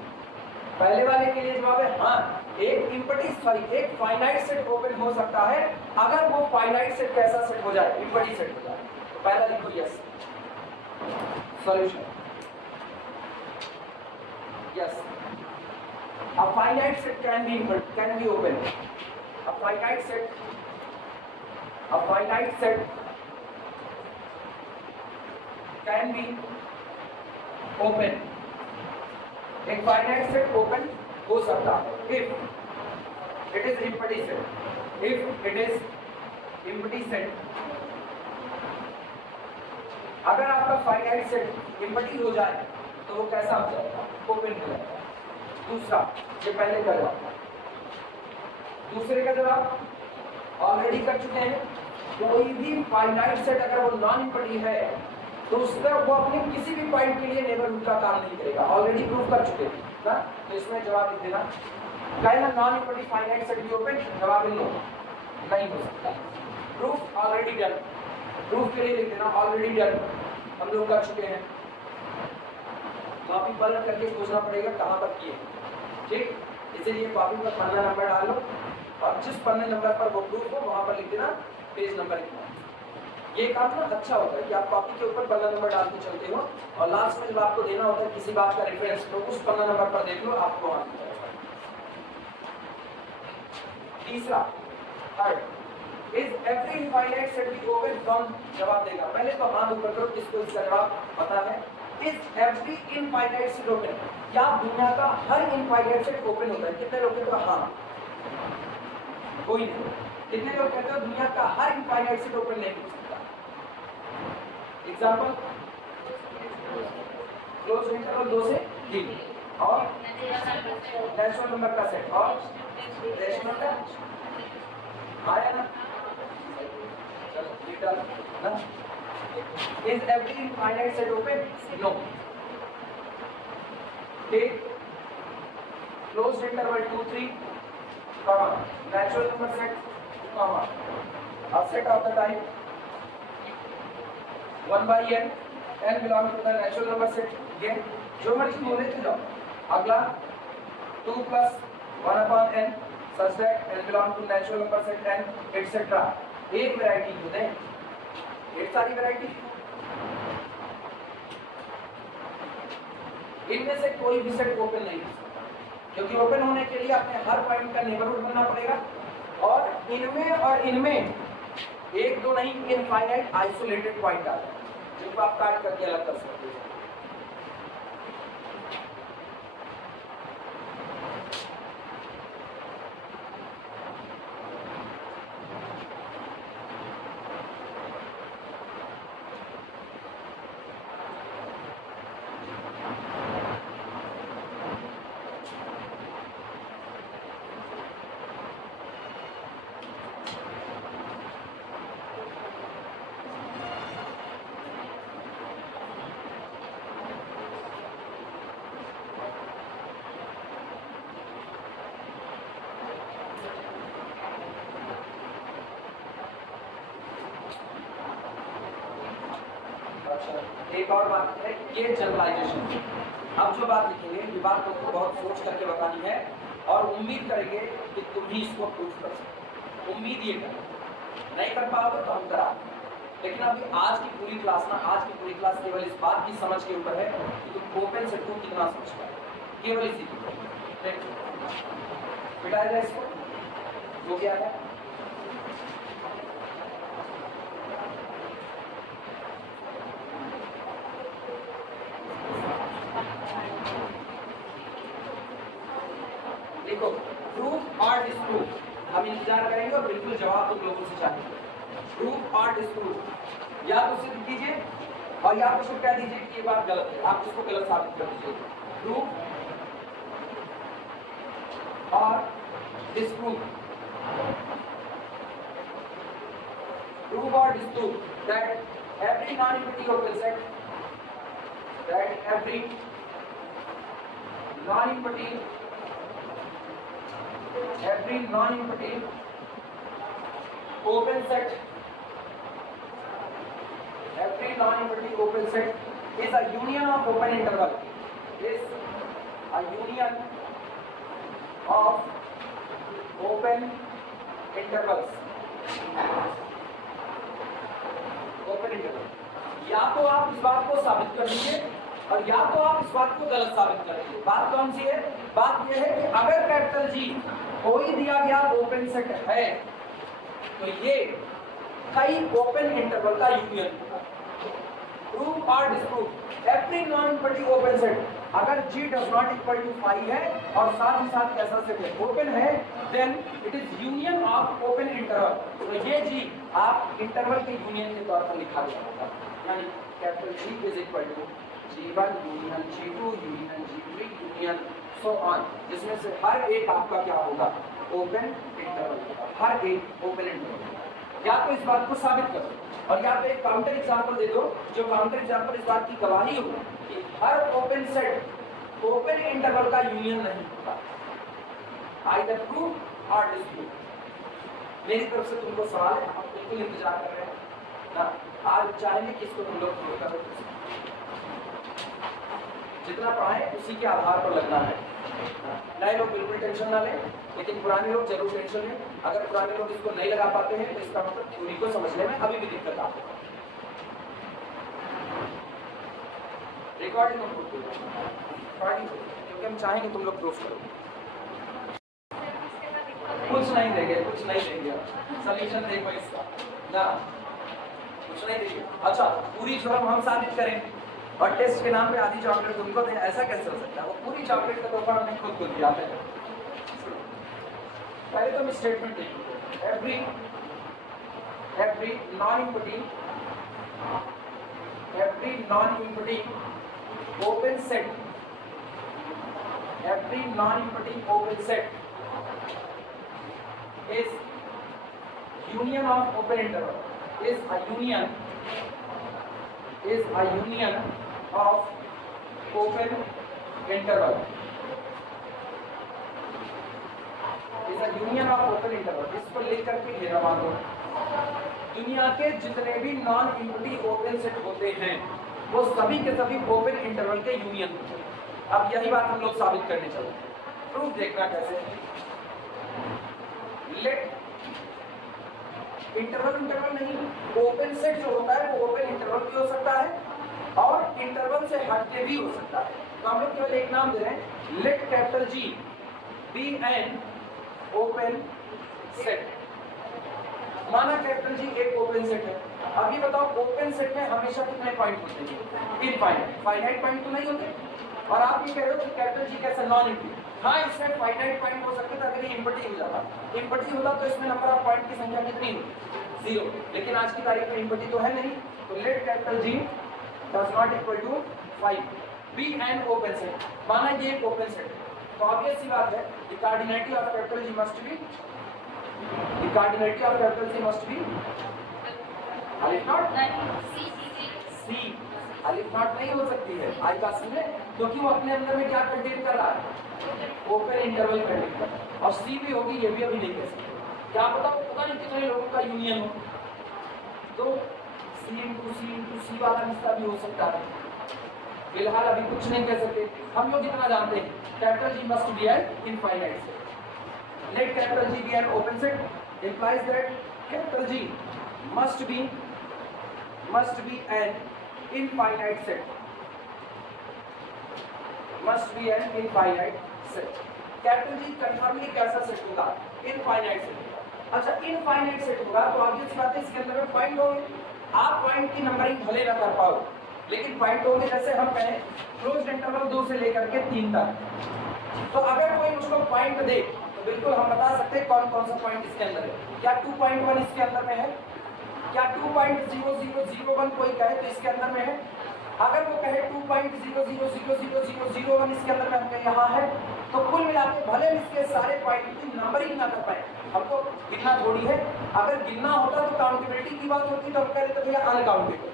पहले वाले के लिए जवाब है हाँ, एक फाइनाइट सेट ओपन हो सकता है अगर वो फाइनाइट सेट कैसा सेट हो जाए, एम्पटी सेट हो जाए। तो पहला लिखो yes. solution. Yes, a finite set can be open. A finite set can be open. एक finite set open हो सकता है if it is empty set. If it is empty set, अगर आपका फाइनाइट सेट empty हो जाए तो वो कैसा हो जाएगा? ओपन हो जाएगा. दूसरा, ये पहले का जवाब. दूसरे का जवाब ऑलरेडी कर चुके हैं. कोई भी फाइनाइट सेट अगर वो नॉन empty है तो उसका वो अपने किसी भी पॉइंट के लिए नेबरहुड का काम नहीं करेगा. ऑलरेडी प्रूफ कर चुके हैं ना. तो इसमें जवाब लिख देना. कहना नॉन empty फाइनाइट सेट भी ओपन. जवाब नो, नहीं हो सकता. Proof already done. प्रूफ के लिए लिख देना ऑलरेडी डन. हम लोग कर चुके हैं. कॉपी पलट करके सोचना पड़ेगा कहाँ पर किए. ठीक, इसीलिए कॉपी पर पन्ना नंबर डाल लो और जिस पन्ने नंबर पर वो प्रूफ हो वहाँ पर लिख देना पेज नंबर लिखना. ये काम ना अच्छा होता है कि आप कॉपी के ऊपर पन्ना नंबर डाल के चलते हो और लास्ट में जब आपको देना होता है किसी बात का रेफरेंस तो उस पन्ना नंबर पर देख लो आपको वहाँ मिल जाएगा. तीसरा, third, is every infinite set be open? कौन जवाब देगा? पहले तो हाथ ऊपर करो किसको इसका जवाब पता है. Is every infinite set open? क्या दुनिया का हर इनफाइनाइट सेट ओपन होता है? कितने लोग कहते हो हाँ? कोई नहीं. कितने लोग कहते हो दुनिया का हर इनफाइनाइट सेट ओपन नहीं हो सकता? एग्जांपल, क्लोज इंटरवल 2 से 3 और नेचुरल नंबर का सेट और रेशनल का आया ना. चलो is every infinite set open? No. Take close interval 2 3 comma natural number set comma a set of the type 1 by n belong to the natural number set. ये जो मर्जी बोले तो जाओ. अगला 2 plus 1 upon n such that n belong to natural number set n etc. एक वैरायटी क्यों दें? एक सारी वैरायटी. इनमें से कोई भी सेट ओपन नहीं हो सकता क्योंकि ओपन होने के लिए आपने हर पॉइंट का नेबरहुड बनना पड़ेगा और इनमें एक दो नहीं इनफाइनाइट आइसोलेटेड पॉइंट आ जाए जिनको आप काट करके अलग कर सकते हैं. एक और बात है ये जनरलाइजेशन. अब जो बात लिखेंगे ये बात तुमको बहुत सोच करके बतानी है और उम्मीद करेंगे कि तुम ही इसको प्रूफ कर सकते. उम्मीद ये करें, नहीं कर पाओगे तो हम करा. लेकिन अभी आज की पूरी क्लास केवल इस बात की समझ के ऊपर है कि तुम ओपन सेट को कितना समझ पाए. केवल इसी की बिठाया जाए इसको. जो क्या है देखो, प्रूफ और डिस्प्रूफ. हम इंतजार करेंगे और बिल्कुल जवाब तुम लोगों से चाहिए. प्रूफ और डिस्प्रूफ या तो सिद्ध कीजिए और या तो कह दीजिए कि ये बात गलत है. आप इसको गलत साबित कर दीजिए. प्रूफ और डिस्प्रूफ. प्रूफ और disproof that every non-empty open set, that every non-empty open set is a union of open interval. Is a union of open intervals. Open interval. या तो आप इस बात को साबित कर दीजिए और या तो आप इस बात को गलत साबित कर दीजिए। बात कौन सी है? बात यह है कि अगर कैपिटल जी कोई दिया गया ओपन सेट है तो ये कई ओपन इंटरवल का यूनियन होगा। प्रूव और disprove every non empty open set, अगर G does not equal to 5 है और साथ ही साथ कैसा सेट है? ओपन है, then it is union of open interval. तो ये G आप इंटरवल के यूनियन के तौर पर लिखा गया होगा, यानी capital G is equal to G1 union G2 union G3 union so on, जिसमें से हर एक आपका क्या होगा? ओपन इंटरवल होगा, हर एक ओपन इंटरवल। या तो इस बात को साबित करो और या तो एक काउंटर एग्जांपल दे दो, जो काउंटर एग्जांपल इस बात की गवाही हो कि हर ओपन सेट ओपन इंटरवल का यूनियन नहीं होता। आइदर प्रूव और डिस्प्रूव। मेरी तरफ से तुमको सवाल है, आप बिल्कुल इंतजार कर रहे हैं ना? आज चाहेंगे कि इसको तुम लोग प्रूव करो, जितना पढ़ाएं उसी के आधार पर लगना है। नए लोग बिल्कुल टेंशन ना लें, लेकिन पुराने लोग जरूर टेंशन लें। अगर पुराने लोग इसको नहीं लगा पाते हैं तो इसका मतलब थ्योरी को समझने में अभी भी दिक्कत आती है। रिकॉर्डिंग क्योंकि हम चाहेंगे तुम लोग प्रूफ करो। कुछ नहीं देंगे, कुछ नहीं देंगे, सॉल्यूशन देखो इसका ना, कुछ नहीं देंगे। अच्छा, पूरी थ्योरम हम साबित करें और टेस्ट के नाम पे आधी चॉकलेट तुमको दें, ऐसा कैसे हो सकता है? वो पूरी चॉकलेट का तोहफा हमने खुद को दिया है। पहले तो हम स्टेटमेंट देखेंगे। Every non empty open set, every non-empty open set is union of open interval, is a union of open interval, is a union of open interval। इसको लिख करके घेरा मान लो। दुनिया के जितने भी नॉन इम्पटी ओपन सेट होते हैं वो सभी के सभी ओपन इंटरवल के यूनियन होते हैं। अब यही बात हम लोग साबित करने चलते हैं। प्रूफ देखना कैसे। लेट इंटरवल नहीं, ओपन सेट जो होता है वो ओपन इंटरवल भी हो सकता है और इंटरवल से हटके भी हो सकता है। तो हम लोग केवल एक नाम दे रहे हैं, let capital G be an open set. माना कैपिटल जी एक ओपन सेट है। अब ये बताओ ओपन सेट में हमेशा कितने पॉइंट होते हैं? इनफाइनाइट। फाइनाइट पॉइंट तो नहीं होते। और आप ये कह रहे हो कि कैपिटल जी कैसा नॉन इम्पटी। हाँ, इसमें फाइनाइट पॉइंट हो सकते थे अगर ये इम्पटी हो जाता। इम्पटी होता तो इसमें नंबर ऑफ पॉइंट की संख्या कितनी होती? 0। लेकिन आज की तारीख में इम्पटी तो है नहीं, तो let capital G does not equal to 5 be an open set. माना ये एक ओपन सेट है तो ऑब्वियस सी बात है the cardinality of capital G must be, the cardinality of capital G must B अलिफ नॉट सी। अलिफ नॉट नहीं हो सकती है आई का सी में, क्योंकि वो अपने अंदर में क्या कंटेन कर रहा है? ओपन इंटरवल कंटेन कर रहा है। और सी भी होगी, ये भी अभी नहीं कह सकते। क्या पता नहीं कितने लोगों का यूनियन हो, तो सी वाला हिस्सा भी हो सकता है। फिलहाल अभी कुछ नहीं कह सकते। हम लोग इतना जानते हैं capital G must be an infinite set. Let capital G be an open set implies that capital G must be an infinite set, must be an infinite set। Capital G कंफर्मली कैसा सेट होगा? इनफाइनाइट सेट होगा। अच्छा, इनफाइनाइट सेट होगा तो ऑब्वियस बात है इसके अंदर में पॉइंट होंगे। आप पॉइंट की नंबरिंग भले ना कर पाओ, लेकिन पॉइंट होंगे। जैसे हम कहें क्लोज्ड इंटरवल 2 से लेकर के 3 तक, तो अगर कोई मुझको पॉइंट दे तो बिल्कुल हम बता सकते हैं कौन कौन सा पॉइंट इसके अंदर है। क्या 2.1 इसके अंदर में है? क्या 2.00001 कोई कहे तो इसके अंदर में है? अगर वो कहे 2.0000001 इसके अंदर में हमने यहाँ है, तो कुल मिला के भले इसके सारे पॉइंट की नंबरिंग ना कर पाए, हमको गिनना थोड़ी है। अगर गिनना होता तो काउंटेबिलिटी की बात होती तो हम कह देते भैया अनकाउंटेबल,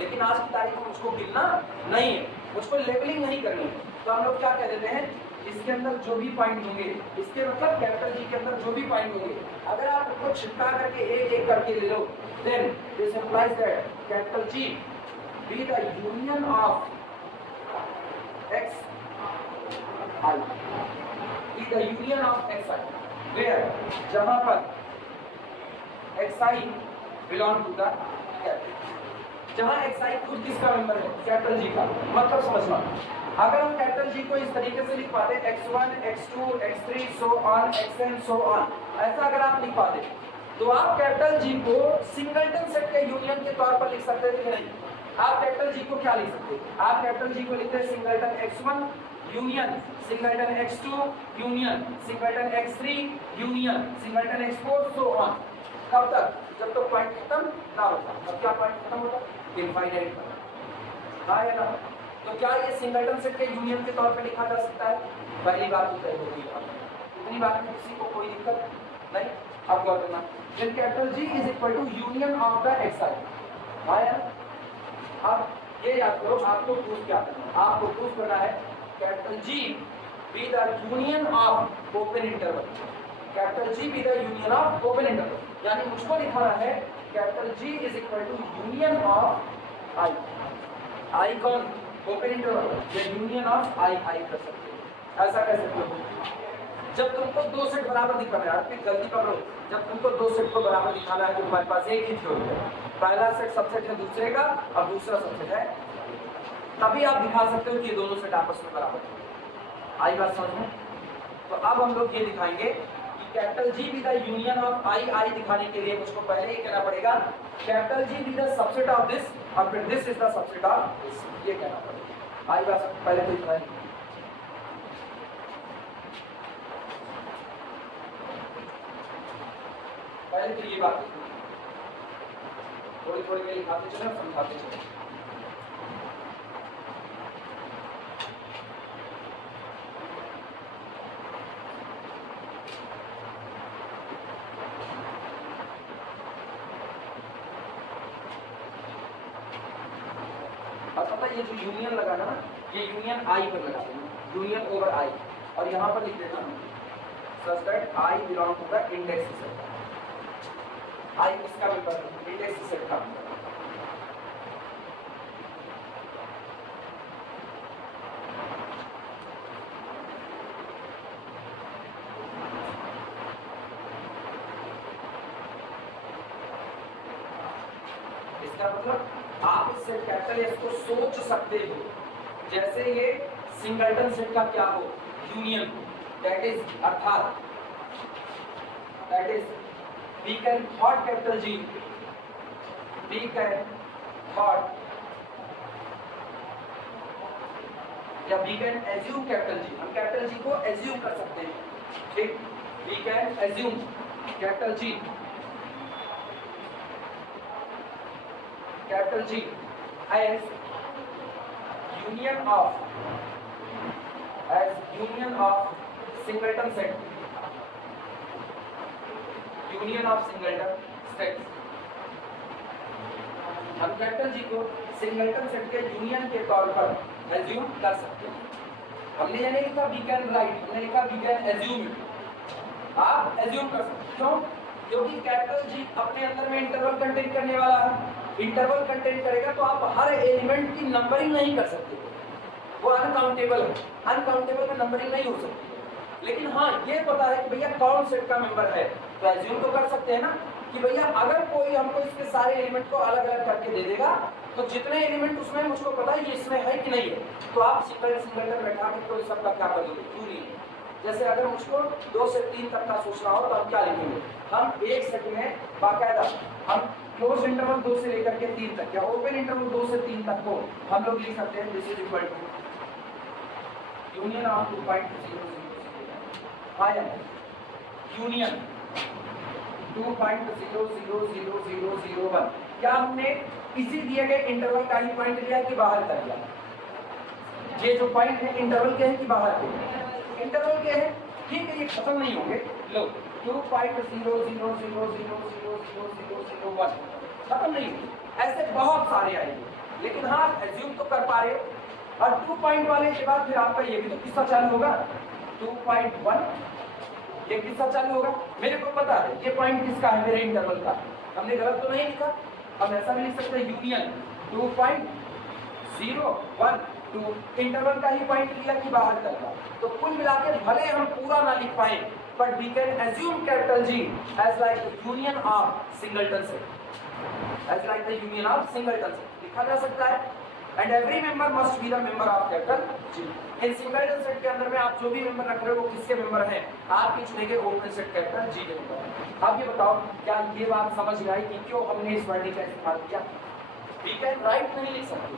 लेकिन आज की तारीख में मुझको गिनना नहीं है, मुझको लेबलिंग नहीं करनी है। तो हम लोग क्या कह देते हैं, इसके अंदर जो भी पॉइंट होंगे, इसके मतलब कैपिटल जी के अंदर जो भी पॉइंट होंगे, अगर आप उनको छिपका करके एक एक करके ले लो, then this implies that capital G be the union of X I, be the union of X I, where जहां पर X I belong to the capital. जहां xi खुद किसका मेंबर है, कैपिटल जी का। मतलब समझना, अगर हम कैपिटल जी को इस तरीके से लिख पाते x1 x2 x3 so on xn so on, ऐसा अगर आप लिख पाते तो आप कैपिटल जी को सिंगलटन सेट के यूनियन के तौर पर लिख सकते थे कि नहीं। आप कैपिटल जी को क्या लिख सकते, आप कैपिटल जी को लिखते हैं singleton x1 union singleton x2 union singleton x3 union singleton x4 so on. कब तक, जब तक पॉइंट खत्म ना होता। अब क्या पॉइंट खत्म होता, इनफाइनाइट। हाँ या ना। तो क्या ये सिंगलटन सेट के यूनियन के तौर पे लिखा जा सकता है, पहली बात तो तय होगी। इतनी बात में किसी को कोई दिक्कत नहीं। अब गौर करना, then capital G is equal to union of the xi। हाँ या ना। अब ये याद करो, आपको प्रूफ क्या करना है, आपको प्रूफ करना है capital G be the union of open interval, capital G be the union of open interval. यानी मुझको लिखाना है capital G is equal to union of i। i कौन, ओपन इंटरवल, या यूनियन ऑफ i कर सकते हो। ऐसा कर सकते हो जब तुमको दो सेट बराबर दिखाना है, आप गलती पकड़ो, जब तुमको दो सेट को बराबर दिखाना है तो तुम्हारे पास एक ही थ्योरी है, पहला सेट सबसेट है दूसरे का और दूसरा सबसेट है, तभी आप दिखा सकते हो कि ये दोनों सेट आपस में बराबर है। आई बात समझ में। तो अब हम लोग ये दिखाएंगे कि capital G be the union of i दिखाने के लिए मुझको पहले ये कहना पड़ेगा capital G be the subset of this और फिर this is the subset of this, ये कहना पड़ेगा। आई बात पहले तो इतना ही। पहले तो ये बात थोड़ी थोड़ी लिखाते चले, समझाते चले। अब पता ये जो यूनियन लगाना ना, ये यूनियन i पर लगा देना, यूनियन ओवर i, और यहाँ पर लिख देना such that i belong to the index set. i किसका मेंबर है, इंडेक्स सेट का। इसका मतलब आप इस सेट कैपिटल S को सोच सकते हो जैसे ये सिंगलटन सेट का क्या हो, यूनियन, दैट इज अर्थात that is we can thought capital G, we can thought या we can assume capital G, हम capital G को assume कर सकते हैं, ठीक। we can assume capital G as union of singleton set, union of singleton set. हम कैपिटल G को सिंगलटन सेट के यूनियन के तौर पर एज्यूम कर सकते हैं। हमने ये नहीं लिखा वी कैन राइट, हमने लिखा वी कैन एज्यूम। आप एज्यूम कर सकते, क्यों, क्योंकि कैपिटल G अपने अंदर में इंटरवल कंटेन करने वाला है। इंटरवल कंटेन करेगा तो आप हर एलिमेंट की नंबरिंग नहीं कर सकते, वो अनकाउंटेबल है, अनकाउंटेबल में नंबरिंग नहीं हो सकती। लेकिन हाँ ये पता है कि भैया कौन सेट का मेंबर है, तो एज्यूम तो कर सकते हैं ना कि भैया अगर कोई हमको इसके सारे एलिमेंट को अलग अलग करके दे देगा तो जितने एलिमेंट उसमें मुझको पता है ये इसमें है कि नहीं है, तो आप सिंगलटन बैठा के तो सबका क्या कर दोगे, क्यों नहीं। जैसे अगर मुझको 2 से 3 तक का सोचना हो तो हम क्या लिखेंगे, हम एक सेट में बाकायदा हम क्लोज इंटरवल 2 से लेकर के 3 तक या ओपन इंटरवल 2 से 3 तक को हम लोग लिख सकते हैं this is equal to union of 2.0 union 2.0000001। क्या हमने इसी दिए गए इंटरवल का ही पॉइंट लिया कि बाहर कर लिया, ये जो पॉइंट है इंटरवल के हैं कि बाहर के, इंटरवल के हैं, ठीक है, ये खत्म नहीं होंगे। लो 2.000000001 खत्म नहीं होंगे, ऐसे बहुत सारे आएंगे, लेकिन हाँ एज्यूम तो कर पा रहे हो। और 2 पॉइंट वाले के बाद फिर आपका ये भी तो किस्सा चालू होगा 2.1, ये किस्सा चालू होगा। मेरे को पता है ये पॉइंट किसका है, मेरे इंटरवल का, हमने गलत तो नहीं लिखा। हम ऐसा भी लिख सकते हैं यूनियन 2.01 टू इंटरवल का ही पॉइंट लिया कि बाहर का। तो कुल मिलाकर भले हम पूरा ना लिख पाए but we can assume capital G as like the union of singleton set, as like the union of singleton set. लिखा जा सकता है and every member must be the member of capital G. इन सिंगल सेट के अंदर में आप जो भी मेंबर रख रहे हो वो किसके मेंबर हैं? आपके चुने गए ओपन सेट कैपिटल जी के मेंबर। अब ये बताओ क्या ये बात समझ में आई कि क्यों हमने इस वर्डिंग का इस्तेमाल किया? वी कैन राइट नहीं लिख सकते,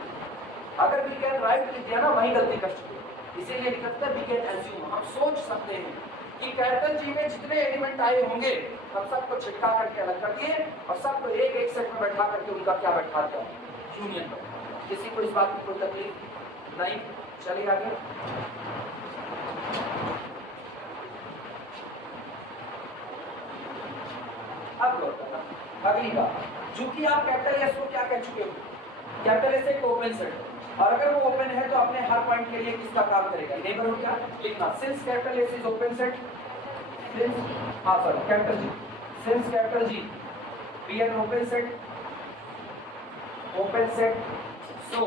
अगर वी कैन राइट लिख दिया ना वही गलती कर चुके, इसीलिए लिखा था वी कैन एज्यूम, हम सोच सकते हैं कि कैपिटल जी में जितने एलिमेंट आए होंगे हम सबको छिटका करके अलग कर दिए और सबको एक एक सेट में बैठा करके उनका क्या बैठा दिया? यूनियन पर। किसी को इस बात की कोई तकलीफ नहीं? चलिए आगे। अब गौर करना अगली बात, चूंकि आप कैपिटल एस को क्या कह चुके हो? कैपिटल एस एक ओपन सेट है और अगर वो ओपन है तो अपने हर पॉइंट के लिए किसका काम करेगा? नेबरहुड क्या लिखना? Since capital S is open set, since capital G, since capital G be an open set, so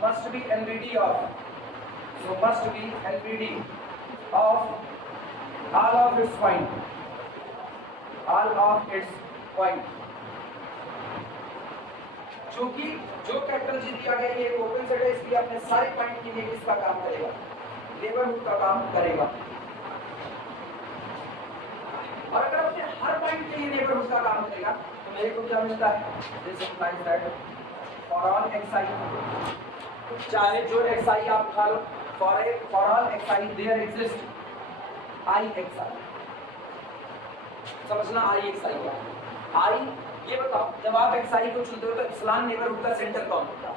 must be LVD of, so must be LVD of all of its point, क्योंकि जो कैपिटल जी दिया गया ये ओपन सेट है इसलिए अपने सारे पॉइंट के लिए किसका काम करेगा? नेबरहुड का काम करेगा। और अगर अपने हर पॉइंट के लिए नेबरहुड का काम करेगा तो मेरे को क्या मिलता है? This implies that for all xi, चाहे जो xi आप उठा लो, for all xi there exist i xi, समझना i xi क्या i। ये बताओ जब आप xi को चुनते हो तो एप्सिलॉन नेबरहुड का सेंटर कौन होता है?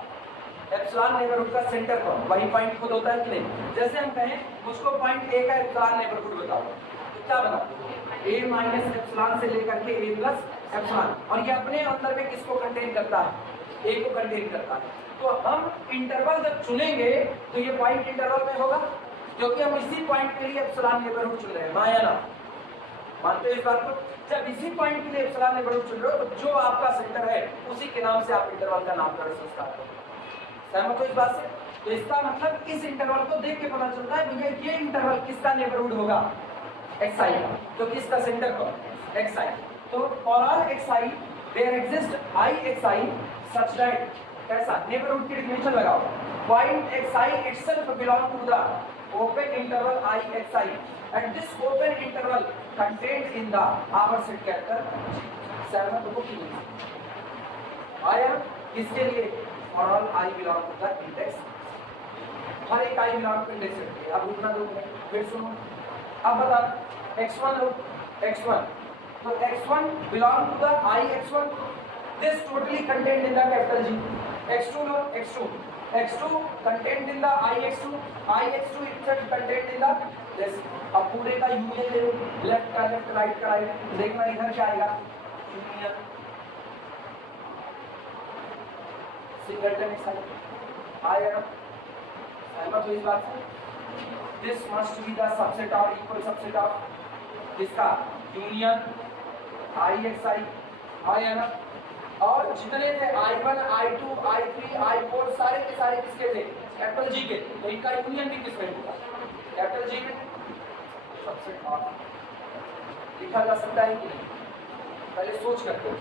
एप्सिलॉन नेबरहुड का सेंटर कौन? वही पॉइंट खुद होता है कि नहीं? जैसे हम कहें मुझको पॉइंट a का एप्सिलॉन नेबरहुड बताओ तो क्या बनाते हो? a माइनस एप्सिलॉन से लेकर के a प्लस एप्सिलॉन, और ये अपने अंदर में किसको कंटेन करता है? a को कंटेन करता है। तो हम इंटरवल जब चुनेंगे तो ये पॉइंट इंटरवल में होगा क्योंकि हम इसी पॉइंट के लिए एप्सिलॉन नेबरहुड चुन रहे हैं। माया ना मानते हो इस बात को? जब इसी पॉइंट के लिए एप्सिलॉन नेबरहुड चुन रहे हो तो जो आपका सेंटर है उसी के नाम से आप इंटरवल का नामकरण संस्कार करो। सहमत हो इस बात से? तो इसका मतलब इस इंटरवल को देख के पता चलता है भैया ये इंटरवल किसका नेबरहुड होगा? xi का। तो किसका सेंटर कौन? xi। तो for all xi there exist i xi such that कैसा? नेबरहुड की डेफिनेशन लगाओ, point xi itself belong to the open interval i xi and this open interval contained in the our set capital G। सहमत हो कि नहीं? आया किसके लिए? For all i belong to the index, हर एक i belong to index set. अब उतना दो फिर सुनो, अब बता x1 लो, x1 तो x1 belong to the i x1, this totally contained in the capital G। x2 low, x2 contained in the i x2 itself contained in the this। अब पूरे का यूनियन ले लो, लेफ्ट का लेफ्ट, राइट का राइट, देखना इधर क्या आएगा? यूनियन सिंगलटन एक्साइट आएगा ना? सहमत हो इस बात से? This must be the subset और इक्वल सबसेट ऑफ किसका? यूनियन i xi आया ना? और जितने थे i1 i2 i3 i4 सारे के सारे किसके थे? कैपिटल जी के। तो इनका यूनियन भी किसमें होगा? कैपिटल जी में। सबसेट ऑफ लिखा जा सकता है कि नहीं? पहले सोच करते हैं,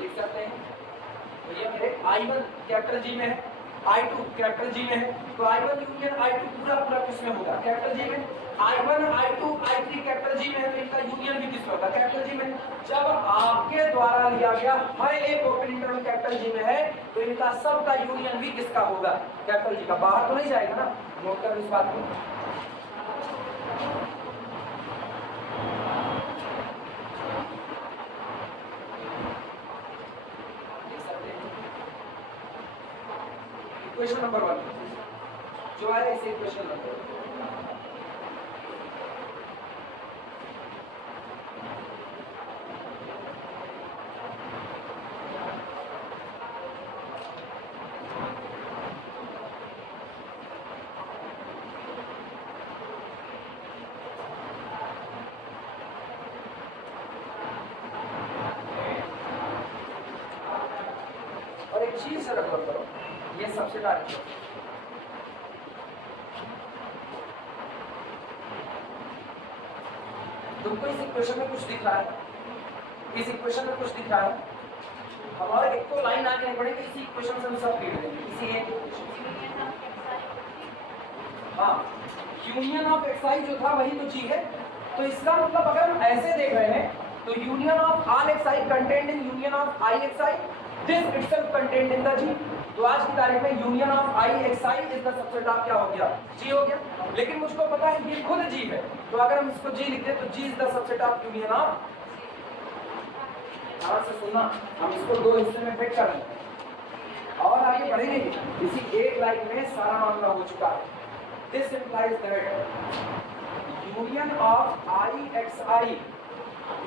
लिख सकते हैं। तो ये मेरे i1 कैपिटल जी में है, i2 कैपिटल जी में है, तो i1 यूनियन i2 पूरा पूरा किसमें होगा? कैपिटल जी में। i1 i2 i3 capital G में है तो इनका यूनियन भी किसमें होगा? कैपिटल जी में। जब आपके द्वारा लिया गया हर एक ओपन इंटरवल कैपिटल जी में है तो इनका सबका यूनियन भी किसका होगा? कैपिटल जी का। बाहर तो नहीं जाएगा ना? नोट कर इस बात को। क्वेश्चन नंबर 1 जो आया इसे क्वेश्चन नंबर 1। और एक चीज से रखो करो, ये सबसे डायरेक्ट तुमको इस इक्वेशन में कुछ दिख रहा है? इस इक्वेशन में कुछ दिख रहा है, हमारे एक तो लाइन आगे नहीं पड़ेगी, इसी इक्वेशन से हम सब लिख देंगे, इसी एक इक्वेशन। हाँ, यूनियन ऑफ xi जो था वही तो g है, तो इसका मतलब अगर हम ऐसे देख रहे हैं तो union of all xi content in union of I xi, this itself content in the g। तो आज की तारीख में union of I xi is the subset of क्या हो गया, g हो गया। लेकिन मुझको पता है ये खुद g है, तो अगर हम इसको g लिख दें तो g is the subset of union of, ध्यान से सुनना, हम इसको दो हिस्से में ब्रेक कर रहे हैं और आगे बढ़ेंगे। इसी एक लाइन में सारा मामला हो चुका है। This implies that union of I xi,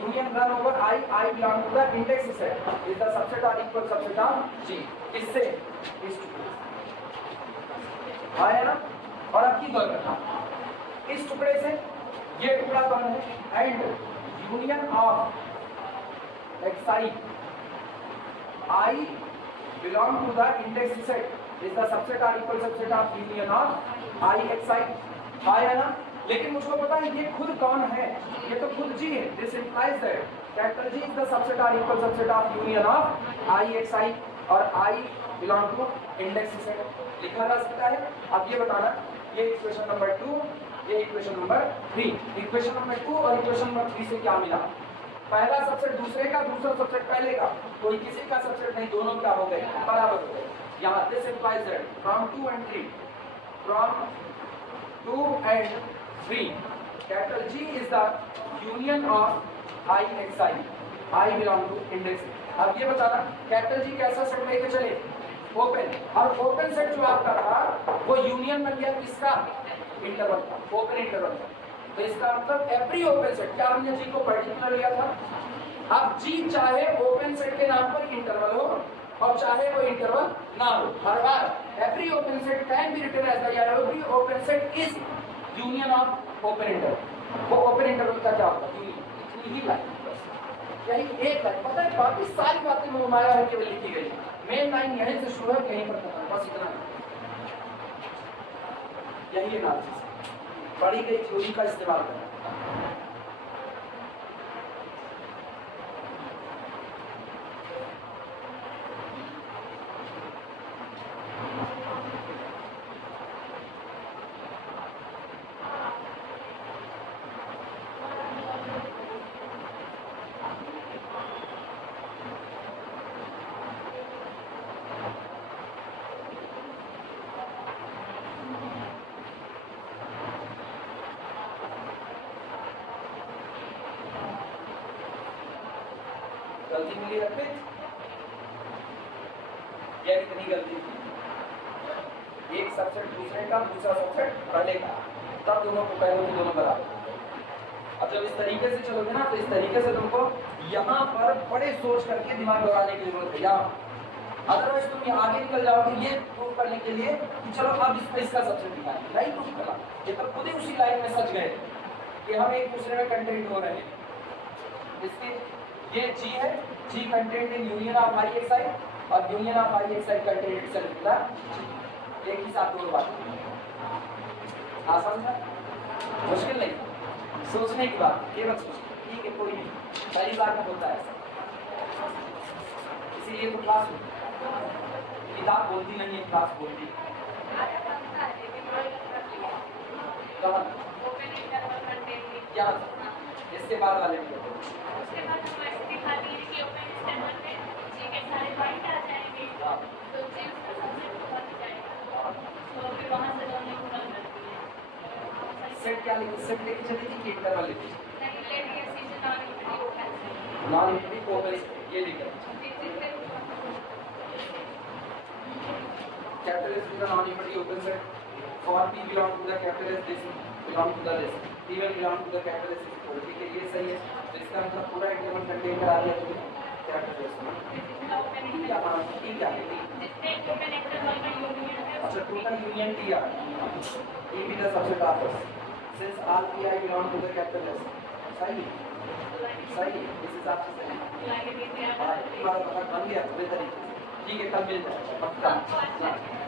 union run over I belong to the index set is the subset or equal subset of G। इससे इस टुकड़े आया ना, और अब की गौर करना, इस टुकड़े से ये टुकड़ा कौन है, and union of xi I belong to the index set is the subset or equal subset of union of I xi। आया ना, लेकिन मुझको पता है ये खुद कौन है, ये तो खुद G है। This implies that capital G is the subset और equal subset of union of I xi और I belong to index set लिखा जा सकता है। अब ये बताना, ये इक्वेशन नंबर 2, ये इक्वेशन नंबर 3, इक्वेशन नंबर 2 और इक्वेशन नंबर 3 से क्या मिला, पहला सबसेट दूसरे का, दूसरा सबसेट पहले का, कोई किसी का सबसेट नहीं, दोनों क्या हो गए, बराबर हो गए। यहाँ this implies that from 2 and 3, from 2 and 3 capital G is the union of I xi, I belong to index। अब ये बताना कैपिटल G कैसा सेट लेके चले, ओपन, और ओपन सेट जो आपका था वो यूनियन बन गया किसका, इंटरवल का, ओपन इंटरवल का। तो इसका मतलब एवरी ओपन सेट, क्या हमने G को पर्टिकुलर लिया था, अब G चाहे ओपन सेट के नाम पर इंटरवल हो और चाहे वो इंटरवल ना हो, हर बार every open set can be written as the every open set is union of open interval. वो ओपन इंटरवल का क्या होता है, इतनी ही लाइन, यही एक लाइन, पता है बाकी सारी बातें माया है केवल लिखी गई, मेन लाइन यहीं से शुरू है कहीं पर खत्म, बस इतना यही एनालिसिस पढ़ी गई थ्योरी का इस्तेमाल करना। गलती मिली अर्पित, यह कितनी गलती थी, एक सबसेट दूसरे का, दूसरा सबसेट पहले का, तब दोनों को पहले दोनों बराबर। अब जब इस तरीके से चलोगे ना तो इस तरीके से तुमको यहाँ पर बड़े सोच करके दिमाग लगाने की जरूरत है यहाँ, अदरवाइज तुम आगे निकल जाओगे ये प्रूव करने के लिए कि चलो अब इसका सबसेट निकालें, नहीं प्रूव करना, ये तो खुद ही उसी लाइन में सच गए कि हम एक दूसरे में कंटेंट हो रहे हैं। इसके ये G है, G content in union of I xi और union of I xi content itself the G, एक ही साथ दोनों बात, आसान था, मुश्किल नहीं, सोचने की बात, केवल सोचना, ठीक है कोई नहीं, पहली बार में होता है ऐसा, इसीलिए तो क्लास किताब बोलती नहीं है, क्लास बोलती क्या, इसके बाद वाले भी सेट क्या लिखी, सेट लेके चलेगी कि इंटरवल लिखी, नॉन इनफिनिटी ओपन, ये लिखा capital S is the non-infinity open set for P belong to the capital S, this belong to the this, P1 belong to the capital S is equal, ठीक है ये सही है, तो इसका मतलब पूरा इंटरवल कंटेन करा दिया तुमने कैपिटल S में, क्या मान क्या है, अच्छा टोटल यूनियन T है, T भी the subset of S, since all Pi belong to the capital S, सही सही, this is आपसे सही, हाँ बात बन गया पूरे तरीके से, ठीक है कल मिल जाएगा पक्का,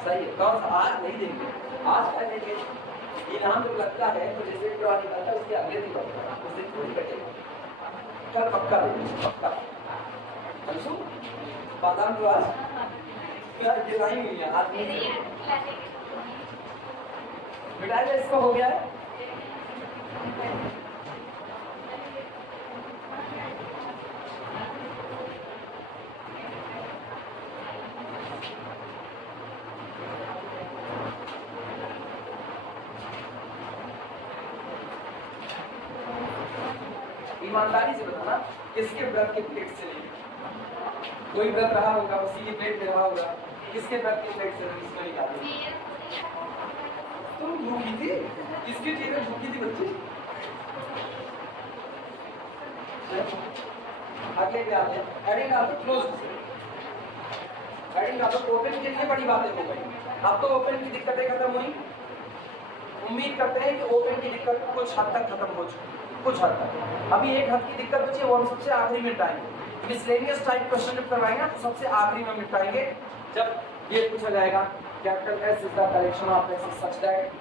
सही है, कौन सा आज नहीं देंगे, आज क्या देंगे, इनाम जब लगता है तो जैसे जो निकलता है उसके अगले दिन लगता है, उस दिन पूरी कटेगा, कल पक्का देंगे, पक्का। समझो बादाम तो आज क्या डिजाइन हुई है आदमी से मिठाई इसको हो गया है। ईमानदारी से बताना किसके व्रत के प्लेट से लेंगे। कोई व्रत रहा होगा उसी की प्लेट में रहा होगा, किसके व्रत की प्लेट से इसको निकालेंगे। तुम भूखी थी, किसकी चीजें भूखी थी बच्ची। अगले पे आते हैं, हेडिंग डाल दो क्लोज, हेडिंग डाल दो ओपन के लिए बड़ी बातें हो गई। अब तो ओपन की दिक्कतें खत्म हुई, उम्मीद करते हैं कि ओपन की दिक्कत कुछ हद तक खत्म हो चुकी, कुछ हद तक। अभी एक हद की दिक्कत बची है, वो हम सबसे आखिरी में निपटाएंगे। मिसलेनियस टाइप क्वेश्चन जब करवाएंगे तो सबसे आखिरी में निपटाएंगे, जब ये पूछा जाएगा capital S is the collection of S such that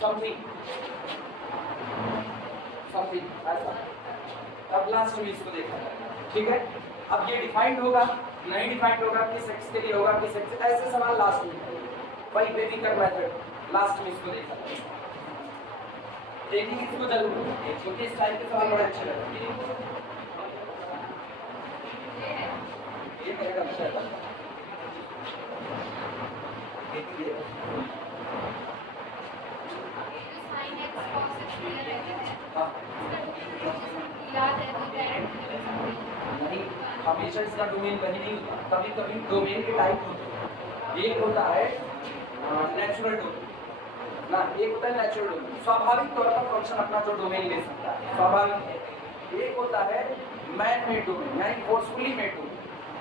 something something ऐसा। अब लास्ट में इसको देखा, ठीक है। अब ये डिफाइंड होगा, नहीं डिफाइंड होगा, किस एक्स के लिए होगा, किस एक्स, ऐसे सवाल लास्ट में वही बेफिकर मेथड लास्ट में इसको देखा। देखिए इसको जरूर, क्योंकि इस टाइप के सवाल बड़े अच्छे लगते हैं। ये मेरा विषय था। नहीं, हमेशा इसका डोमेन वही नहीं होता, कभी कभी डोमेन के टाइप होते हैं। एक होता है नेचुरल डोमेन ना, एक होता है नेचुरल डोमेन, स्वाभाविक तौर पर फंक्शन अपना जो डोमेन ले सकता है, स्वाभाविक है। एक होता है मैन मेड डोमेन, यानी forcefully made domain.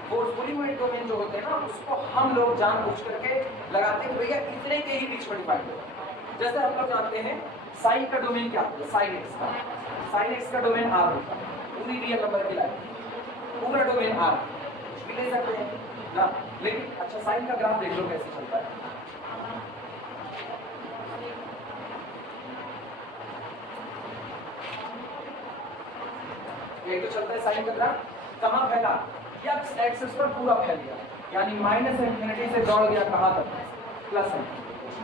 Forcefully made domain जो होते हैं ना, उसको हम लोग जानबूझ करके लगाते हैं भैया इतने के ही बीच में डिफाइन होगा। जैसे हम लोग जानते हैं साइन का डोमेन क्या होता है, साइन एक्स का, साइन एक्स का डोमेन आर होता है, पूरी रियल नंबर की लाइन पूरा डोमेन आर भी ले सकते हैं ना। लेकिन अच्छा साइन का ग्राफ देख लो कैसे चलता है। एक तो चलता है साइन का ग्राफ, कहां फैला, एक्स एक्सिस पर पूरा फैल गया, यानी माइनस इंफिनिटी से दौड़ गया कहां तक, प्लस है।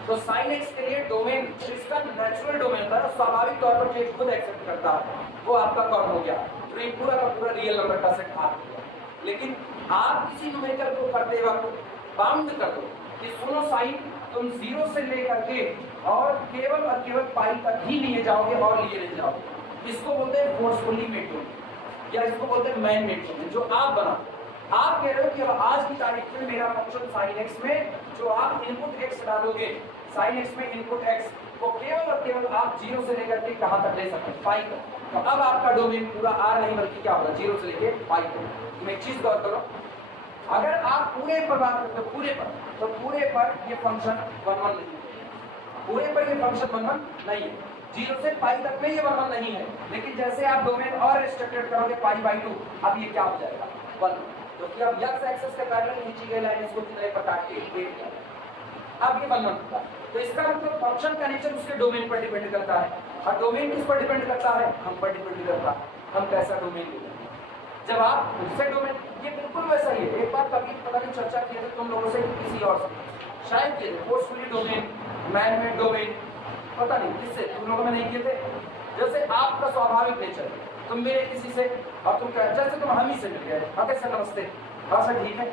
तो साइन एक्स के लिए डोमेन इसका नेचुरल डोमेन होता है, स्वाभाविक तौर पर जो खुद एक्सेप्ट करता है वो आपका कौन हो गया, तो ये पूरा का पूरा रियल नंबर का सेट आ गया। लेकिन आप किसी न्यूमेरिकल को करते वक्त बाउंड कर दो कि सुनो साइन तुम 0 से लेकर के और केवल पाई तक ही लिए जाओगे और लिए नहीं जाओगे। इसको बोलते हैं फोर्सफुली मेड डोमेन, या इसको बोलते हैं मैन मेड डोमेन, जो आप बनाओ। आप कह रहे हो कि अब आज की तारीख में मेरा फंक्शन साइन एक्स में जो आप इनपुट एक्स डालोगे, साइन एक्स में इनपुट एक्स, वो केवल और केवल आप 0 से लेकर के कहां तक ले सकते हैं, पाई तक। तो अब आपका डोमेन पूरा आर नहीं बल्कि क्या होगा, 0 से लेके पाई तक। तुम एक चीज गौर करो, अगर आप पूरे पर बात करते हो, पूरे पर, तो पूरे पर ये फंक्शन 1 1 नहीं है, पूरे पर ये फंक्शन 1 1 नहीं है, 0 से पाई तक में ये 1 1 नहीं है। लेकिन जैसे आप डोमेन और रिस्ट्रिक्टेड करोगे पाई बाई 2, अब ये क्या हो जाएगा 1, क्योंकि अब x एक्सिस के पैरेलल खींची गई लाइन इसको कितने पर काट के वेट किया, अब ये 1 1 होता है। तो इसका मतलब फंक्शन का नेचर उसके डोमेन पर डिपेंड करता है, और डोमेन किस पर डिपेंड करता है, हम पर डिपेंड करता है, हम कैसा डोमेन लेते हैं। जब आप उससे डोमेन, ये बिल्कुल वैसा ही है। एक बार कभी पता नहीं चर्चा किए थे तुम लोगों से किसी और से, शायद किए थे, forcefully domain, man made domain, पता नहीं किससे, तुम लोगों में नहीं किए थे। जैसे आपका स्वाभाविक नेचर, तुम मिले किसी से और तुम कह, जैसे तुम हम ही से मिल गए, अगर सर नमस्ते, हाँ सर ठीक है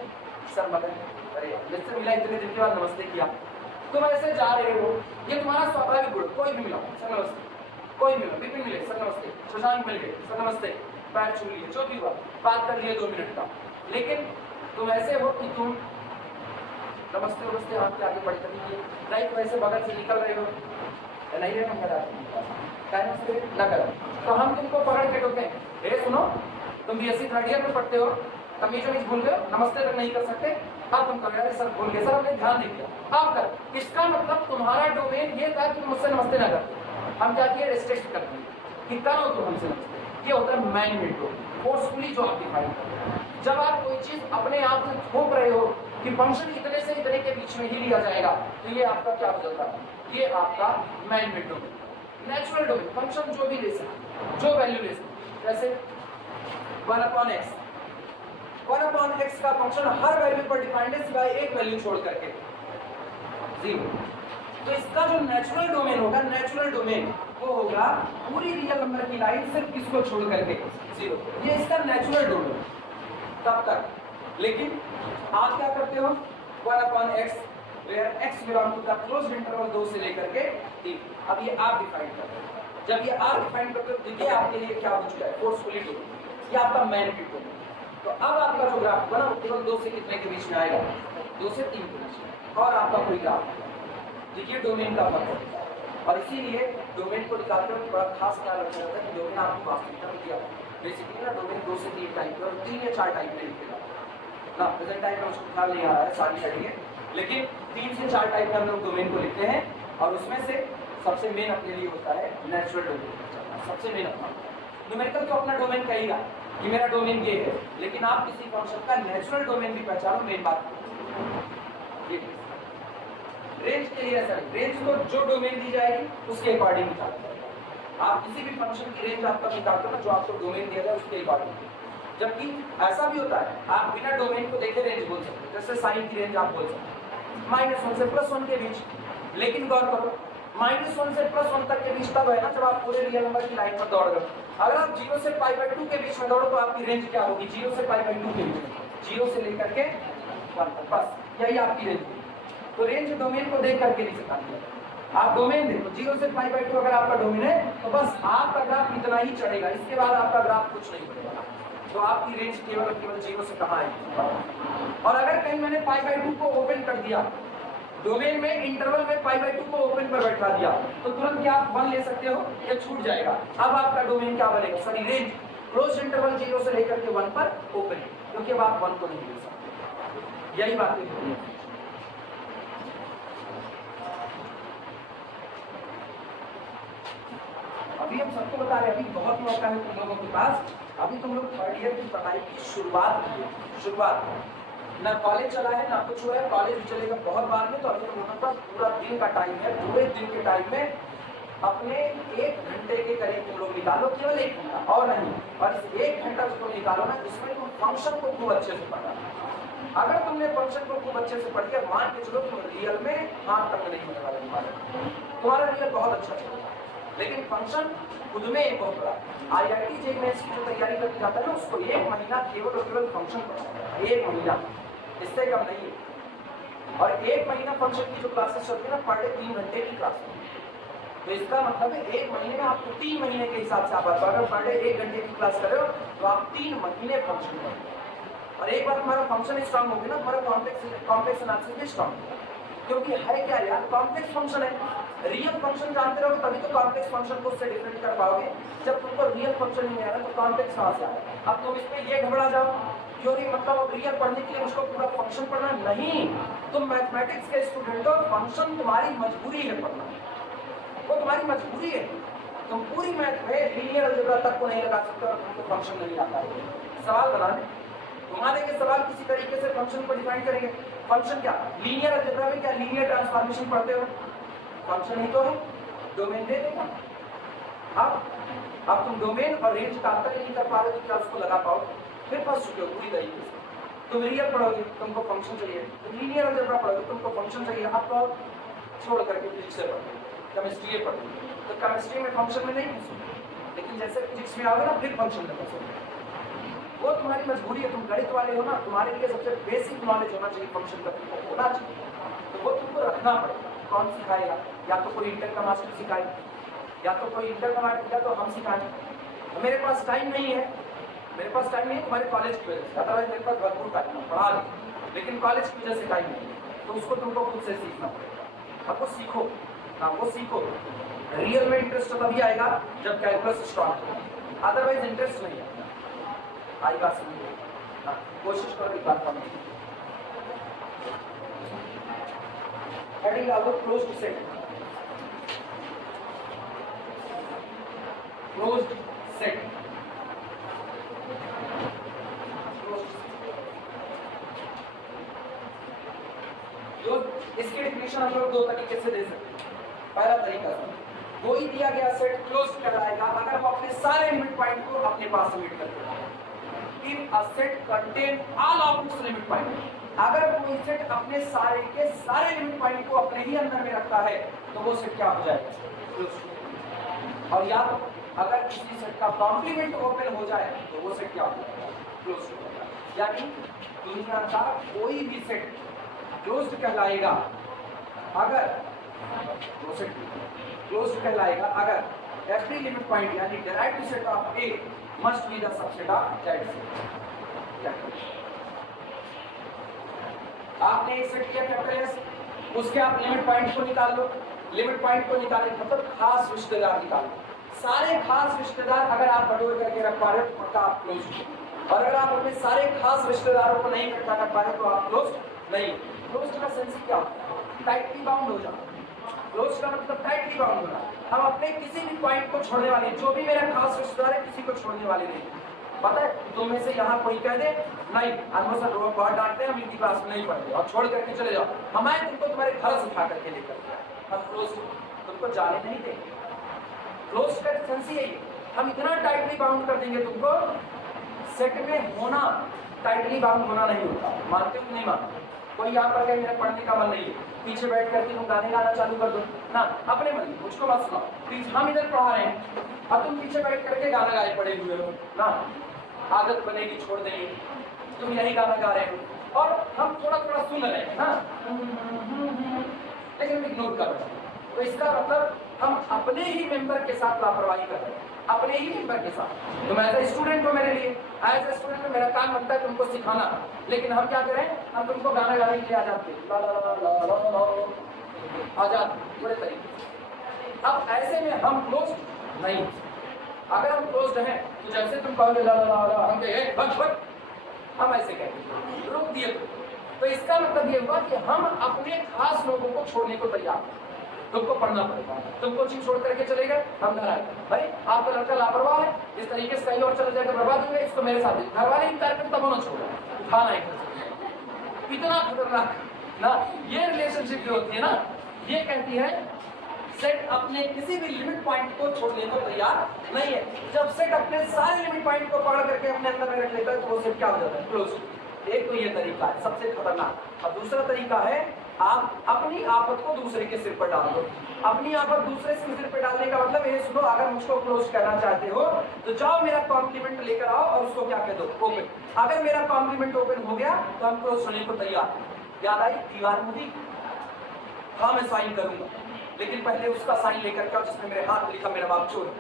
सर मदन, अरे जिससे मिला इतने दिन के बाद नमस्ते किया, तुम ऐसे जा रहे हो, ये तुम्हारा स्वाभाविक गुण। कोई भी मिला सर नमस्ते, कोई मिला, विपिन मिले सर नमस्ते, शशांक मिल गए सर नमस्ते, पैर छू लिए, जो भी हुआ, बात कर लिए 2 मिनट का। लेकिन तुम ऐसे हो कि तुम नमस्ते नमस्ते हाथ के आगे बढ़ कर लाइक वैसे बगल से निकल रहे हो, नहीं रहे हम ना करो, तो हम तुमको पकड़ के टोके, ए सुनो तुम बीएससी 3rd ईयर में पढ़ते हो, तमीज भूल गए, नमस्ते तक नहीं कर सकते, अब तुम कह रहे सर भूल गए, सर हमने ध्यान नहीं दिया, आप कर। इसका मतलब तुम्हारा डोमेन ये था कि तुम मुझसे नमस्ते ना करते, हम क्या किए, रिस्ट्रिक्ट कर दिए कि करो तुम हमसे नमस्ते। ये होता है मैन मेड डोमेन। फोर्सफुली जो आप डिफाइन कर रहे हो। जब आप कोई चीज अपने आप से थोप रहे हो कि फंक्शन इतने से इतने के बीच में ही लिया जाएगा, तो ये आपका क्या हो जाता है, ये आपका man made domain. Natural domain function जो भी ले सकते, जो वैल्यू ले सकते, जैसे 1/x 1/x का फंक्शन हर वैल्यू पर डिफाइंड है सिवाय एक वैल्यू छोड़ करके 0। तो इसका जो नेचुरल डोमेन होगा, नेचुरल डोमेन वो होगा पूरी रियल नंबर की लाइन सिर्फ किसको छोड़ करके 0, ये इसका नेचुरल डोमेन तब तक। लेकिन आप क्या करते हो, 1/x where x belong to the closed interval 2 से लेकर के 3। अब ये आप डिफाइन करते हो, जब ये आप डिफाइन करते हो तो ये आपके लिए क्या बन चुका है, फोर्सफुली डोमेन, ये आपका मैन मेड डोमेन। तो अब आपका जो ग्राफ बना वो केवल 2 से कितने के बीच में आएगा, 2 से 3 के बीच में, और आपका कोई ग्राफ देखिए डोमेन का फर्क है। और इसीलिए डोमेन को निकालते वक्त बड़ा खास ख्याल रखना रहता है कि डोमेन आपको वास्तविकता में दिया बेसिकली ना, डोमेन 2 से 3 टाइप का और 3 या 4 टाइप में लिखेगा ना। प्रेजेंट टाइम में उसको ख्याल नहीं आ रहा है सारी छड़िए, लेकिन 3 से 4 टाइप में हम लोग डोमेन को लिखते हैं, और उसमें से सबसे मेन अपने लिए होता है नेचुरल डोमेन। सबसे मेन अपना न्यूमेरिकल तो अपना डोमेन कहेगा कि मेरा डोमेन ये है, लेकिन आप किसी फंक्शन का नेचुरल डोमेन भी पहचानो, मेन बात रेंज के लिए ऐसा नहीं, रेंज तो जो डोमेन दी जाएगी उसके अकॉर्डिंग निकाला जाएगा। आप किसी भी फंक्शन की रेंज आपका निकालते हो ना, जो आपको डोमेन दिया जाए उसके अकॉर्डिंग। जबकि ऐसा भी होता है आप बिना डोमेन को देखे रेंज बोल सकते हो, जैसे साइन की रेंज आप बोल सकते हो -1 से +1 के बीच। लेकिन गौर करो, -1 से +1 तक के बीच तब है ना जब आप पूरे रियल नंबर की लाइन पर दौड़ रहे हो। अगर आप 0 से π/2 के बीच में दौड़ो तो आपकी रेंज क्या होगी, 0 से π/2 के बीच में, 0 से लेकर के 1 तक, बस यही आपकी रेंज। तो रेंज डोमेन को देख करके नहीं सिखाती, आप डोमेन देखो, 0 से π/2 अगर आपका डोमेन है तो बस आपका ग्राफ इतना ही चढ़ेगा, इसके बाद आपका ग्राफ कुछ नहीं बढ़ेगा। तो आपकी रेंज केवल 0 से कहाँ आएगी। और अगर कहीं मैंने π/2 को ओपन कर दिया, डोमेन में इंटरवल में π/2 को ओपन पर बैठा दिया, तो तुरंत क्या आप 1 ले सकते हो, ये छूट जाएगा। अब आपका डोमेन क्या बनेगा, सॉरी रेंज क्लोज इंटरवल 0 से लेकर के 1 पर ओपन, क्योंकि अब आप 1 को नहीं ले सकते। यही बात है। अभी हम सबको बता रहे हैं, अभी बहुत मौका है तुम लोगों के पास। अभी तुम लोग 3rd ईयर की पढ़ाई की शुरुआत की है, शुरुआत ना कॉलेज चला है ना कुछ हुआ है, कॉलेज भी चलेगा बहुत बाद में। तो अभी तुम लोगों का पूरा दिन का टाइम है, पूरे दिन के टाइम में अपने 1 घंटे के करीब तुम लोग निकालो, केवल 1 घंटा और नहीं। और इस 1 घंटा जो तुम निकालो ना, इसमें तुम फंक्शन को खूब अच्छे से पढ़ना। अगर तुमने फंक्शन को खूब अच्छे से पढ़ के मान के चलो, तुम रियल में हाथ तक नहीं होने वाले, तुम्हारा रियल बहुत अच्छा चलेगा। लेकिन फंक्शन खुद में एक बहुत बड़ा IIT जेईई मेंस की जो तैयारी करके जाता है ना, उसको 1 महीना केवल और केवल फंक्शन पढ़ना है, 1 महीना, इससे कम नहीं है। और 1 महीना फंक्शन की जो क्लासेस चलती है ना, पर डे 3 घंटे की क्लास, तो इसका मतलब है 1 महीने में आपको 3 महीने के हिसाब से आप अगर पर डे 1 घंटे की क्लास कर रहे हो तो आप 3 महीने फंक्शन करोगे। और एक बार तुम्हारा फंक्शन स्ट्रांग हो गया ना, तुम्हारा कॉम्प्लेक्स एनालिसिस भी स्ट्रांग होगा। क्योंकि है क्या यार, कॉम्प्लेक्स फंक्शन है। रियल फंक्शन जानते रहोगे तभी तो कॉम्प्लेक्स फंक्शन को उससे डिफरेंट कर पाओगे। जब तुमको रियल फंक्शन नहीं आया तो कॉम्प्लेक्स कहाँ से आया। अब तुम इसमें ये घबरा जाओ थ्योरी मतलब अब रियल पढ़ने के लिए उसको पूरा फंक्शन पढ़ना नहीं। तुम मैथमेटिक्स के स्टूडेंट हो, फंक्शन तुम्हारी मजबूरी है पढ़ना, वो तुम्हारी मजबूरी है। तुम पूरी मैथ में लीनियर अलजेब्रा तक को नहीं लगा सकते और तुमको फंक्शन नहीं आता है। सवाल बनाने तुम्हारे के सवाल किसी तरीके से फंक्शन को डिफाइन करेंगे। फंक्शन क्या, लीनियर अलजेब्रा में क्या लीनियर ट्रांसफॉर्मेशन पढ़ते हो, फंक्शन ही तो है, डोमेन दे देगा। अब तुम डोमेन और रेंज का अंतर नहीं कर पा रहे तो क्या उसको लगा पाओ, फिर फंस चुके हो पूरी तरीके से। तुम रियल पढ़ोगे तुमको फंक्शन चाहिए, तुम लीनियर अलजेब्रा पढ़ोगे तुमको फंक्शन चाहिए। अब तो छोड़ करके फिजिक्स से पढ़ोगे, केमिस्ट्री पढ़ोगे तो केमिस्ट्री में फंक्शन में नहीं फंसोगे, लेकिन जैसे फिजिक्स में आओगे ना फिर फंक्शन में फंसोगे। वो तुम्हारी मजबूरी है, तुम गणित वाले हो ना, तुम्हारे लिए सबसे बेसिक नॉलेज होना चाहिए फंक्शन का, तुमको होना चाहिए, तो वो तुमको रखना पड़ेगा। कौन सिखाएगा, या तो कोई इंटर का मास्टर सिखाए, या तो कोई इंटर का मास्टर, या तो हम सिखाएं। मेरे पास टाइम नहीं है, मेरे पास टाइम नहीं है तुम्हारे कॉलेज की वजह से, अदरवाइज मेरे पास भरपूर टाइम है, पढ़ा लें, लेकिन कॉलेज की वजह से टाइम नहीं है, तो उसको तुमको खुद से सीखना पड़ेगा। अब वो सीखो, हाँ वो सीखो। रियल में इंटरेस्ट तभी आएगा जब कैलकुलस स्ट्रॉन्ग हो, अदरवाइज इंटरेस्ट नहीं है। आई बात समझिए, कोशिश करो एक बात पढ़ने की। हेडिंग डालो क्लोज्ड सेट, क्लोज्ड सेट। तो इसकी डिफिनेशन हम लोग दो तरीके से दे सकते हैं। पहला तरीका, कोई दिया गया सेट क्लोज कहलाएगा अगर वो अपने सारे लिमिट पॉइंट को अपने पास लिमिट करते हैं। If a set contain all of its limit point, अगर कोई सेट अपने सारे के सारे लिमिट पॉइंट को अपने ही अंदर में रखता है तो वो सेट क्या हो जाएगा, क्लोज। और या अगर किसी सेट का कॉम्प्लीमेंट ओपन हो जाए तो वो सेट क्या हो जाएगा, क्लोज हो जाएगा। यानी दुनिया का कोई भी सेट क्लोज कहलाएगा अगर वो सेट क्लोज कहलाएगा अगर एवरी लिमिट पॉइंट यानी direct set of A must be the subset of that set. आपने एक सेट किया कैपिटल एस, उसके आप लिमिट पॉइंट को निकाल लो, लिमिट पॉइंट को निकाले मतलब खास रिश्तेदार निकालो। सारे खास रिश्तेदार अगर आप बटोर करके रख पा रहे हो तो पक्का आप क्लोज हो, और अगर आप अपने सारे खास रिश्तेदारों को नहीं इकट्ठा कर पा रहे तो आप क्लोज नहीं। क्लोज का सेंस क्या होता है, टाइटली बाउंड हो जाना। क्लोज का मतलब टाइटली बाउंड होना। हम अपने किसी भी पॉइंट को छोड़ने वाले, जो भी मेरा खास रिश्तेदार है किसी को छोड़ने वाले नहीं। पता है तुम में से यहाँ कोई कह दे नहीं अनुभव सर रोज बहुत डांटते हैं, हम इनकी क्लास में नहीं पढ़ते और छोड़ करके चले जाओ, हमारे तुमको तुम्हारे घर से उठा करके लेकर हम क्लोज तुमको जाने नहीं देंगे। क्लोज का सेंस यही है, हम इतना टाइटली बाउंड कर देंगे तुमको। सेट में होना टाइटली बाउंड होना नहीं होता, मानते हो नहीं मानते? कोई यहाँ पर कहे मेरा पढ़ने का मन नहीं है, पीछे बैठ करके तुम गाने गाना चालू कर दो ना, अपने मन में मुझको मत सुनाओ। हम इधर पढ़ा रहे हैं और तुम पीछे बैठ करके गाना गाए पड़े हुए हो ना, आदत बनेगी छोड़ देंगे। तुम यही गाना गा रहे हो और हम थोड़ा थोड़ा सुन रहे हैं ना, लेकिन इग्नोर कर रहे हैं। तो इसका मतलब हम अपने ही मेंबर के साथ लापरवाही कर रहे हैं, अपने ही मेंबर के साथ। तुम एज ए स्टूडेंट हो, मेरे लिए एज ए स्टूडेंट मेरा काम बनता है तुमको सिखाना, लेकिन हम क्या करें, हम तुमको गाना गाने के लिए आ जाते हैं, ला ला ला ला ला ला आ जाते बड़े तरीके। अब ऐसे में हम क्लोज नहीं, अगर हम क्लोज हैं तो जैसे तुम कहोगे ला ला ला ला हम कहेंगे बस बस, हम ऐसे कहते रोक दिए। तो इसका मतलब ये हुआ कि हम अपने खास लोगों को छोड़ने को तैयार हैं। तुमको पढ़ना पड़ेगा, तुम कोचिंग छोड़ करके चले गए, हम घर आए, भाई आपका लड़का लापरवाह है, इस तरीके से कहीं और चले जाकर बर्बाद हो गए, इसको मेरे साथ घर वाले इंतजार करते तब उन्होंने छोड़ा खाना है। इतना खतरनाक ना ये रिलेशनशिप जो होती है ना, ये कहती है सेट अपने किसी भी लिमिट पॉइंट को छोड़ने को तैयार नहीं है। जब सेट अपने सारे लिमिट पॉइंट को पकड़ करके अपने अंदर में रख लेता है तो वो सेट क्या हो जाता है, क्लोज। एक तो ये तरीका है सबसे खतरनाक। और दूसरा तरीका है आप अपनी आफत को दूसरे के सिर पर डाल दो। अपनी आफत दूसरे के सिर पर डालने का मतलब ये सुनो, अगर मुझको क्लोज करना चाहते हो तो जाओ मेरा कॉम्प्लीमेंट लेकर आओ और उसको क्या कह दो, ओपन। अगर मेरा कॉम्प्लीमेंट ओपन हो गया तो हम क्लोज होने को तैयार। याद आई दीवार मूवी? हाँ मैं साइन करूंगा, लेकिन पहले उसका साइन लेकर के जिसमें मेरे हाथ लिखा मेरा बाप चोर।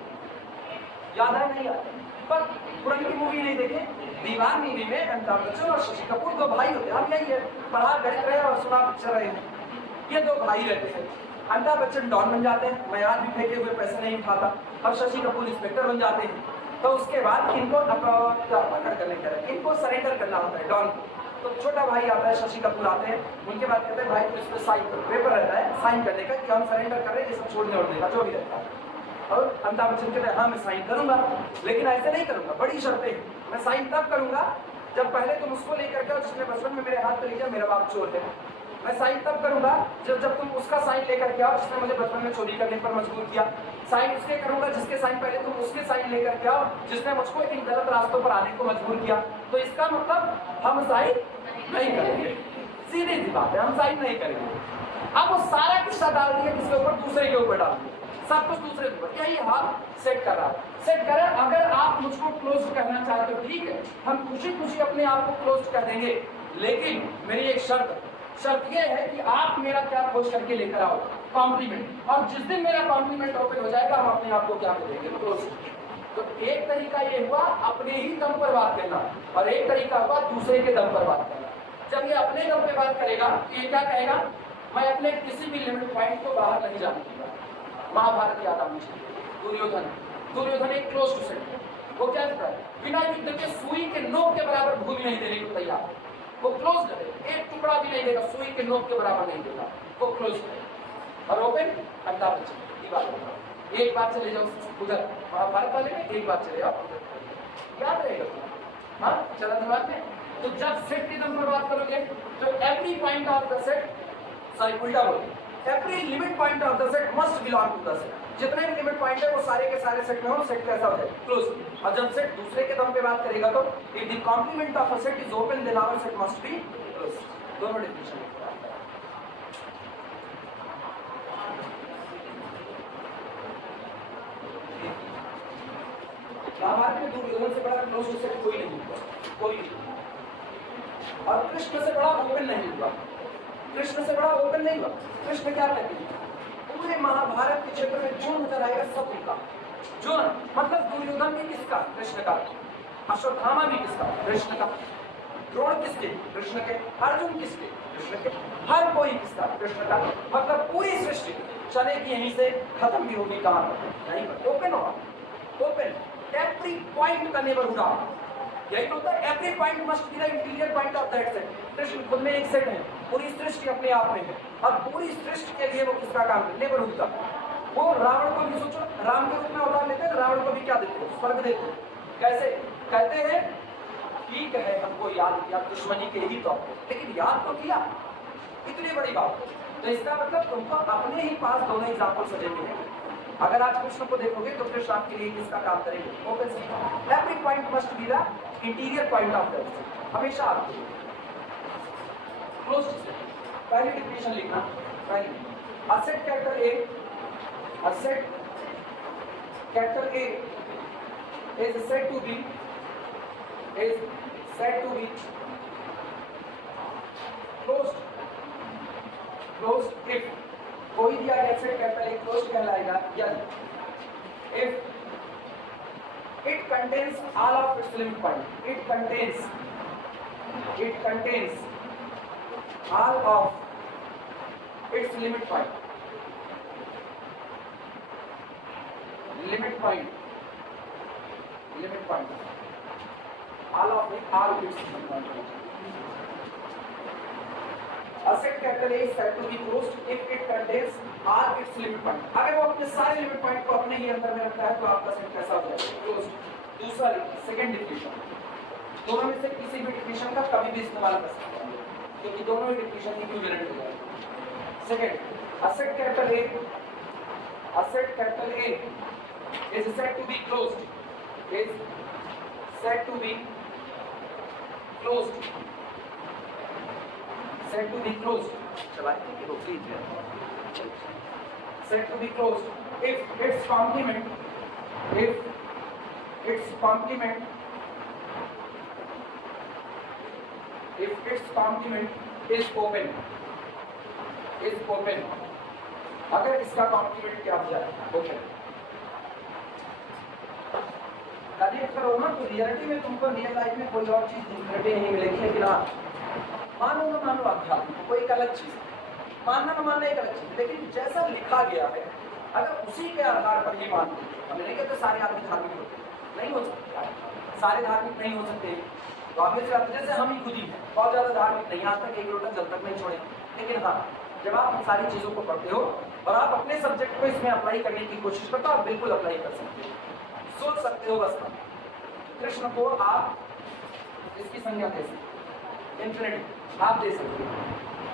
याद है नहीं याद? पर पुरानी मूवी नहीं देखे? दीवार मूवी में अमिताभ बच्चन और शशि कपूर दो भाई होते हैं। अब यही है, पढ़ा गणित रहे और सुना पिक्चर रहे, ये दो भाई रहते हैं। अमिताभ बच्चन डॉन बन जाते हैं, मैं आज भी फेंके हुए पैसे नहीं उठाता, और शशि कपूर इंस्पेक्टर बन जाते हैं। तो उसके बाद इनको पकड़ करने के लिए इनको सरेंडर करना होता है डॉन को। तो छोटा भाई आता है, शशि कपूर आते हैं, उनके बाद कहते हैं भाई तो इस पर साइन करो, पेपर रहता है साइन करने का कि हम सरेंडर कर रहे हैं, ये सब छोड़ने और देगा जो भी रहता है। और अमिताभ बच्चन कहते हैं हाँ मैं साइन करूंगा, लेकिन ऐसे नहीं करूंगा, बड़ी शर्तें हैं। मैं साइन तब करूंगा जब पहले तुम उसको लेकर के जिसने बचपन में मेरे हाथ पे लिखा मेरा बाप चोर है। मैं साइन तब करूंगा जब तुम उसका साइन लेकर के आओ जिसने मुझे बचपन में चोरी करने पर मजबूर किया। साइन उसके करूंगा जिसके साइन पहले तुम उसके साइन लेकर के आओ जिसने मुझको इन गलत रास्तों पर आने को मजबूर किया। तो इसका मतलब हम साइन नहीं करेंगे, सीधी सी बात है, हम साइन नहीं करेंगे। अब वो सारा किस्सा डाल दिया किसके ऊपर, दूसरे के ऊपर डाल दिया, सब कुछ दूसरे के ऊपर। यही हाल सेट कर रहा है, सेट कर रहा है। अगर आप मुझको क्लोज करना चाहते हो ठीक है, हम खुशी खुशी अपने आप को क्लोज कर देंगे, लेकिन मेरी एक शर्त ये है कि आप मेरा क्या खोज करके लेकर आओ, कॉम्प्लीमेंट। और जिस दिन मेरा कॉम्प्लीमेंट ओपन हो जाएगा हम अपने आप को क्या कर देंगे, क्लोज। तो एक तरीका ये हुआ अपने ही दम पर बात करना, और एक तरीका हुआ दूसरे के दम पर बात करना। जब ये अपने दम पे बात करेगा तो ये क्या कहेगा, मैं अपने किसी भी लिमिट पॉइंट को बाहर नहीं जाने दूंगा। महाभारत याद आनी चाहिए, दुर्योधन एक क्लोज टू सेट, वो क्या करता है, बिना युद्ध के सुई के नोक के बराबर भूमि नहीं देने को तैयार। वो क्लोज करे, एक टुकड़ा भी नहीं देगा, सुई के नोक के बराबर नहीं देगा, वो क्लोज करे। और ओपन अमिताभ बच्चन की बात, एक बार चले जाओ उधर महाभारत वाले में, एक बार चले जाओ उधर, याद रहेगा। हाँ चला दिमाग में। तो जब सेट की दम पर बात करोगे तो every point of the set sorry उल्टा बोलते, every limit point of the set must belong to the set. जितने भी लिमिट पॉइंट है वो सारे के सारे सेट में हो, सेट कैसा हो जाए क्लोज। और जब सेट दूसरे के दम पे बात करेगा तो if the complement of a set is open then our set must be close. दोनों डेफिनेशन रामायण में दुर्योधन से बड़ा क्लोज सेट कोई नहीं हुआ, कोई नहीं। और कृष्ण से बड़ा ओपन नहीं हुआ, कृष्ण से बड़ा ओपन नहीं हुआ। कृष्ण क्या कहते हैं, पूरे महाभारत के क्षेत्र में जो नजर आएगा सब उनका। जो मतलब दुर्योधन भी किसका, कृष्ण का। अश्वत्थामा भी किसका, कृष्ण का। द्रोण किसके, कृष्ण के। अर्जुन किसके, कृष्ण के। हर कोई किसका, कृष्ण का। मतलब पूरी सृष्टि चलेगी यहीं से, खत्म भी होगी कहां पर, नहीं पर ओपन होगा, ओपन। एवरी पॉइंट का नेबरहुड ऑफ, यही तो होता है, every point must be the interior point of that set. Krishna खुद में एक सेट है, पूरी सृष्टि अपने आप में है, और पूरी सृष्टि के लिए वो किसका काम है, नेबरहुड का। वो रावण को भी सोचो, राम के रूप में अवतार लेते हैं, रावण को भी क्या देते हैं, स्वर्ग देते हैं। कैसे कहते हैं, ठीक है हमको याद किया दुश्मनी के ही तौर पर, लेकिन याद तो किया, इतनी बड़ी बात। तो इसका मतलब तुमको अपने ही पास दोनों एग्जाम्पल सजे मिलेंगे। अगर आज कृष्ण को देखोगे तो कृष्ण आपके लिए किसका काम करेंगे, open. Every point must be the interior point of the set, हमेशा आपके लिए क्लोज सेट। पहली डेफिनेशन लिखना, पहली a set capital A, a set capital A is said to be closed if कोई दिया गया सेट कैपिटल ए क्लोज्ड कहलाएगा यदि if it contains all of its limit point, it contains all of its limit point, all of its limit point. A set capital A is said to be closed if it contains all its limit point. अगर वो अपने सारे लिमिट पॉइंट को अपने ही अंदर में रखता है तो आपका सेट कैसा हो जाएगा, क्लोज्ड। दूसरा सेकंड डिफिनेशन, दोनों में से किसी भी डिफिनेशन का कभी भी इस्तेमाल कर सकते हैं क्योंकि दोनों ही डिफिनेशन इक्विवेलेंट हो जाएगा। Second, a set capital A is said to be closed, said to be if its complement is open, अगर इसका कॉम्प्लीमेंट क्या हो जाए, ओपन। कभी अगर हो ना तो रियलिटी में तुमको रियल लाइफ में कोई और चीज डिफिनेटली नहीं मिलेगी, लेकिन हाँ मानो न मानो अध्यात्म कोई एक अलग चीज, मानना न मानना एक अलग चीज, लेकिन जैसा लिखा गया है अगर उसी के आधार पर ही मान, हमें नहीं कहते सारे आदमी धार्मिक होते, नहीं हो सकता, सारे धार्मिक नहीं हो सकते। तो आप जैसे हम ही खुद ही बहुत ज्यादा धार्मिक नहीं, आज तक एक लोटा जल तक नहीं छोड़े, लेकिन हाँ जब आप इन सारी चीजों को पढ़ते हो और आप अपने सब्जेक्ट को इसमें अप्लाई करने की कोशिश करते हो, आप बिल्कुल अप्लाई कर सकते हो, सोच सकते हो। बस कृष्ण को आप इसकी संज्ञा दे सकते, इन्फिनिटी आप दे सकते हो।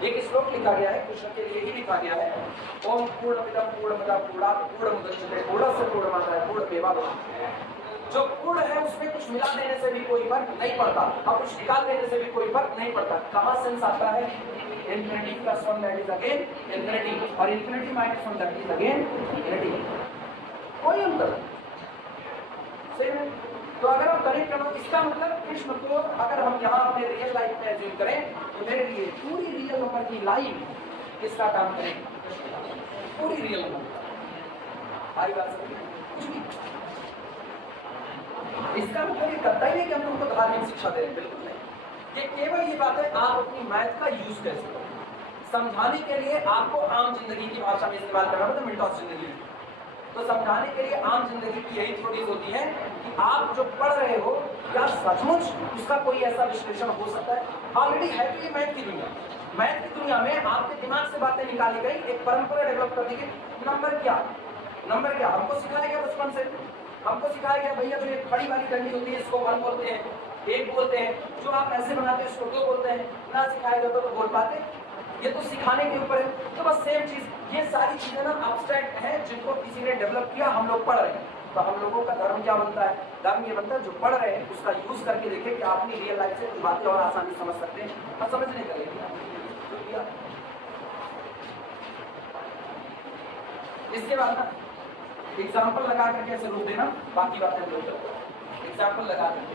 एक श्लोक लिखा गया है कृष्ण के लिए ही लिखा गया है, ओम पूर्णमिदं पूर्णमदः पूर्णात् पूर्णमुदच्यते पूर्णस्य पूर्णमादाय पूर्णमेवावशिष्यते। जो पूर्ण है उसमें कुछ मिला देने से भी कोई फर्क नहीं पड़ता और कुछ निकाल देने से भी कोई फर्क नहीं पड़ता। कहाँ सेंस आता है, infinity plus one that is again infinity, और infinity minus one that is again infinity, कोई अंतर नहीं। सही है। तो अगर हम कनेक्ट करो, इसका मतलब कृष्ण को अगर हम यहाँ अपने रियल लाइफ में एज्यूम करें तो मेरे लिए पूरी रियल नंबर की लाइफ किसका काम करेगी, पूरी रियल नंबर। हमारी बात कुछ भी, इसका मतलब ये करता ही नहीं कि हम तुमको धार्मिक शिक्षा दे रहे हैं, बिल्कुल नहीं। ये केवल ये बात है आप अपनी मैथ का यूज कैसे करो, समझाने के लिए आपको आम जिंदगी की भाषा में इस्तेमाल करना पड़ता है, मिनटॉस जिंदगी। तो समझाने के लिए आम जिंदगी की यही थ्योरीज होती है कि आप जो पढ़ रहे हो क्या सचमुच उसका कोई ऐसा विश्लेषण हो सकता है। ऑलरेडी है तो ये मैथ की दुनिया, मैथ की दुनिया में आपके दिमाग से बातें निकाली गई, एक परंपरा डेवलप कर दी गई। नंबर क्या हमको सिखाया गया बचपन से, हमको सिखाया गया भैया जो एक बड़ी वाली डंडी होती है इसको 1 बोलते हैं, 1 बोलते हैं, जो आप ऐसे बनाते हैं इसको 2 बोलते हैं। ना सिखाया जाता तो बोल पाते ये तो सिखाने के ऊपर है। तो बस सेम चीज, ये सारी चीजें ना अब्स्ट्रैक्ट हैं जिनको किसी ने डेवलप किया, हम लोग पढ़ रहे हैं। तो हम लोगों का धर्म क्या बनता है? धर्म ये बनता है जो पढ़ रहे हैं उसका यूज करके देखें कि अपनी रियल लाइफ से कुछ बातें और आसानी समझ सकते हैं और समझने का लेंगे। इसके बाद ना एग्जाम्पल लगा करके ऐसे रोक देना, बाकी बातें एग्जाम्पल लगा करके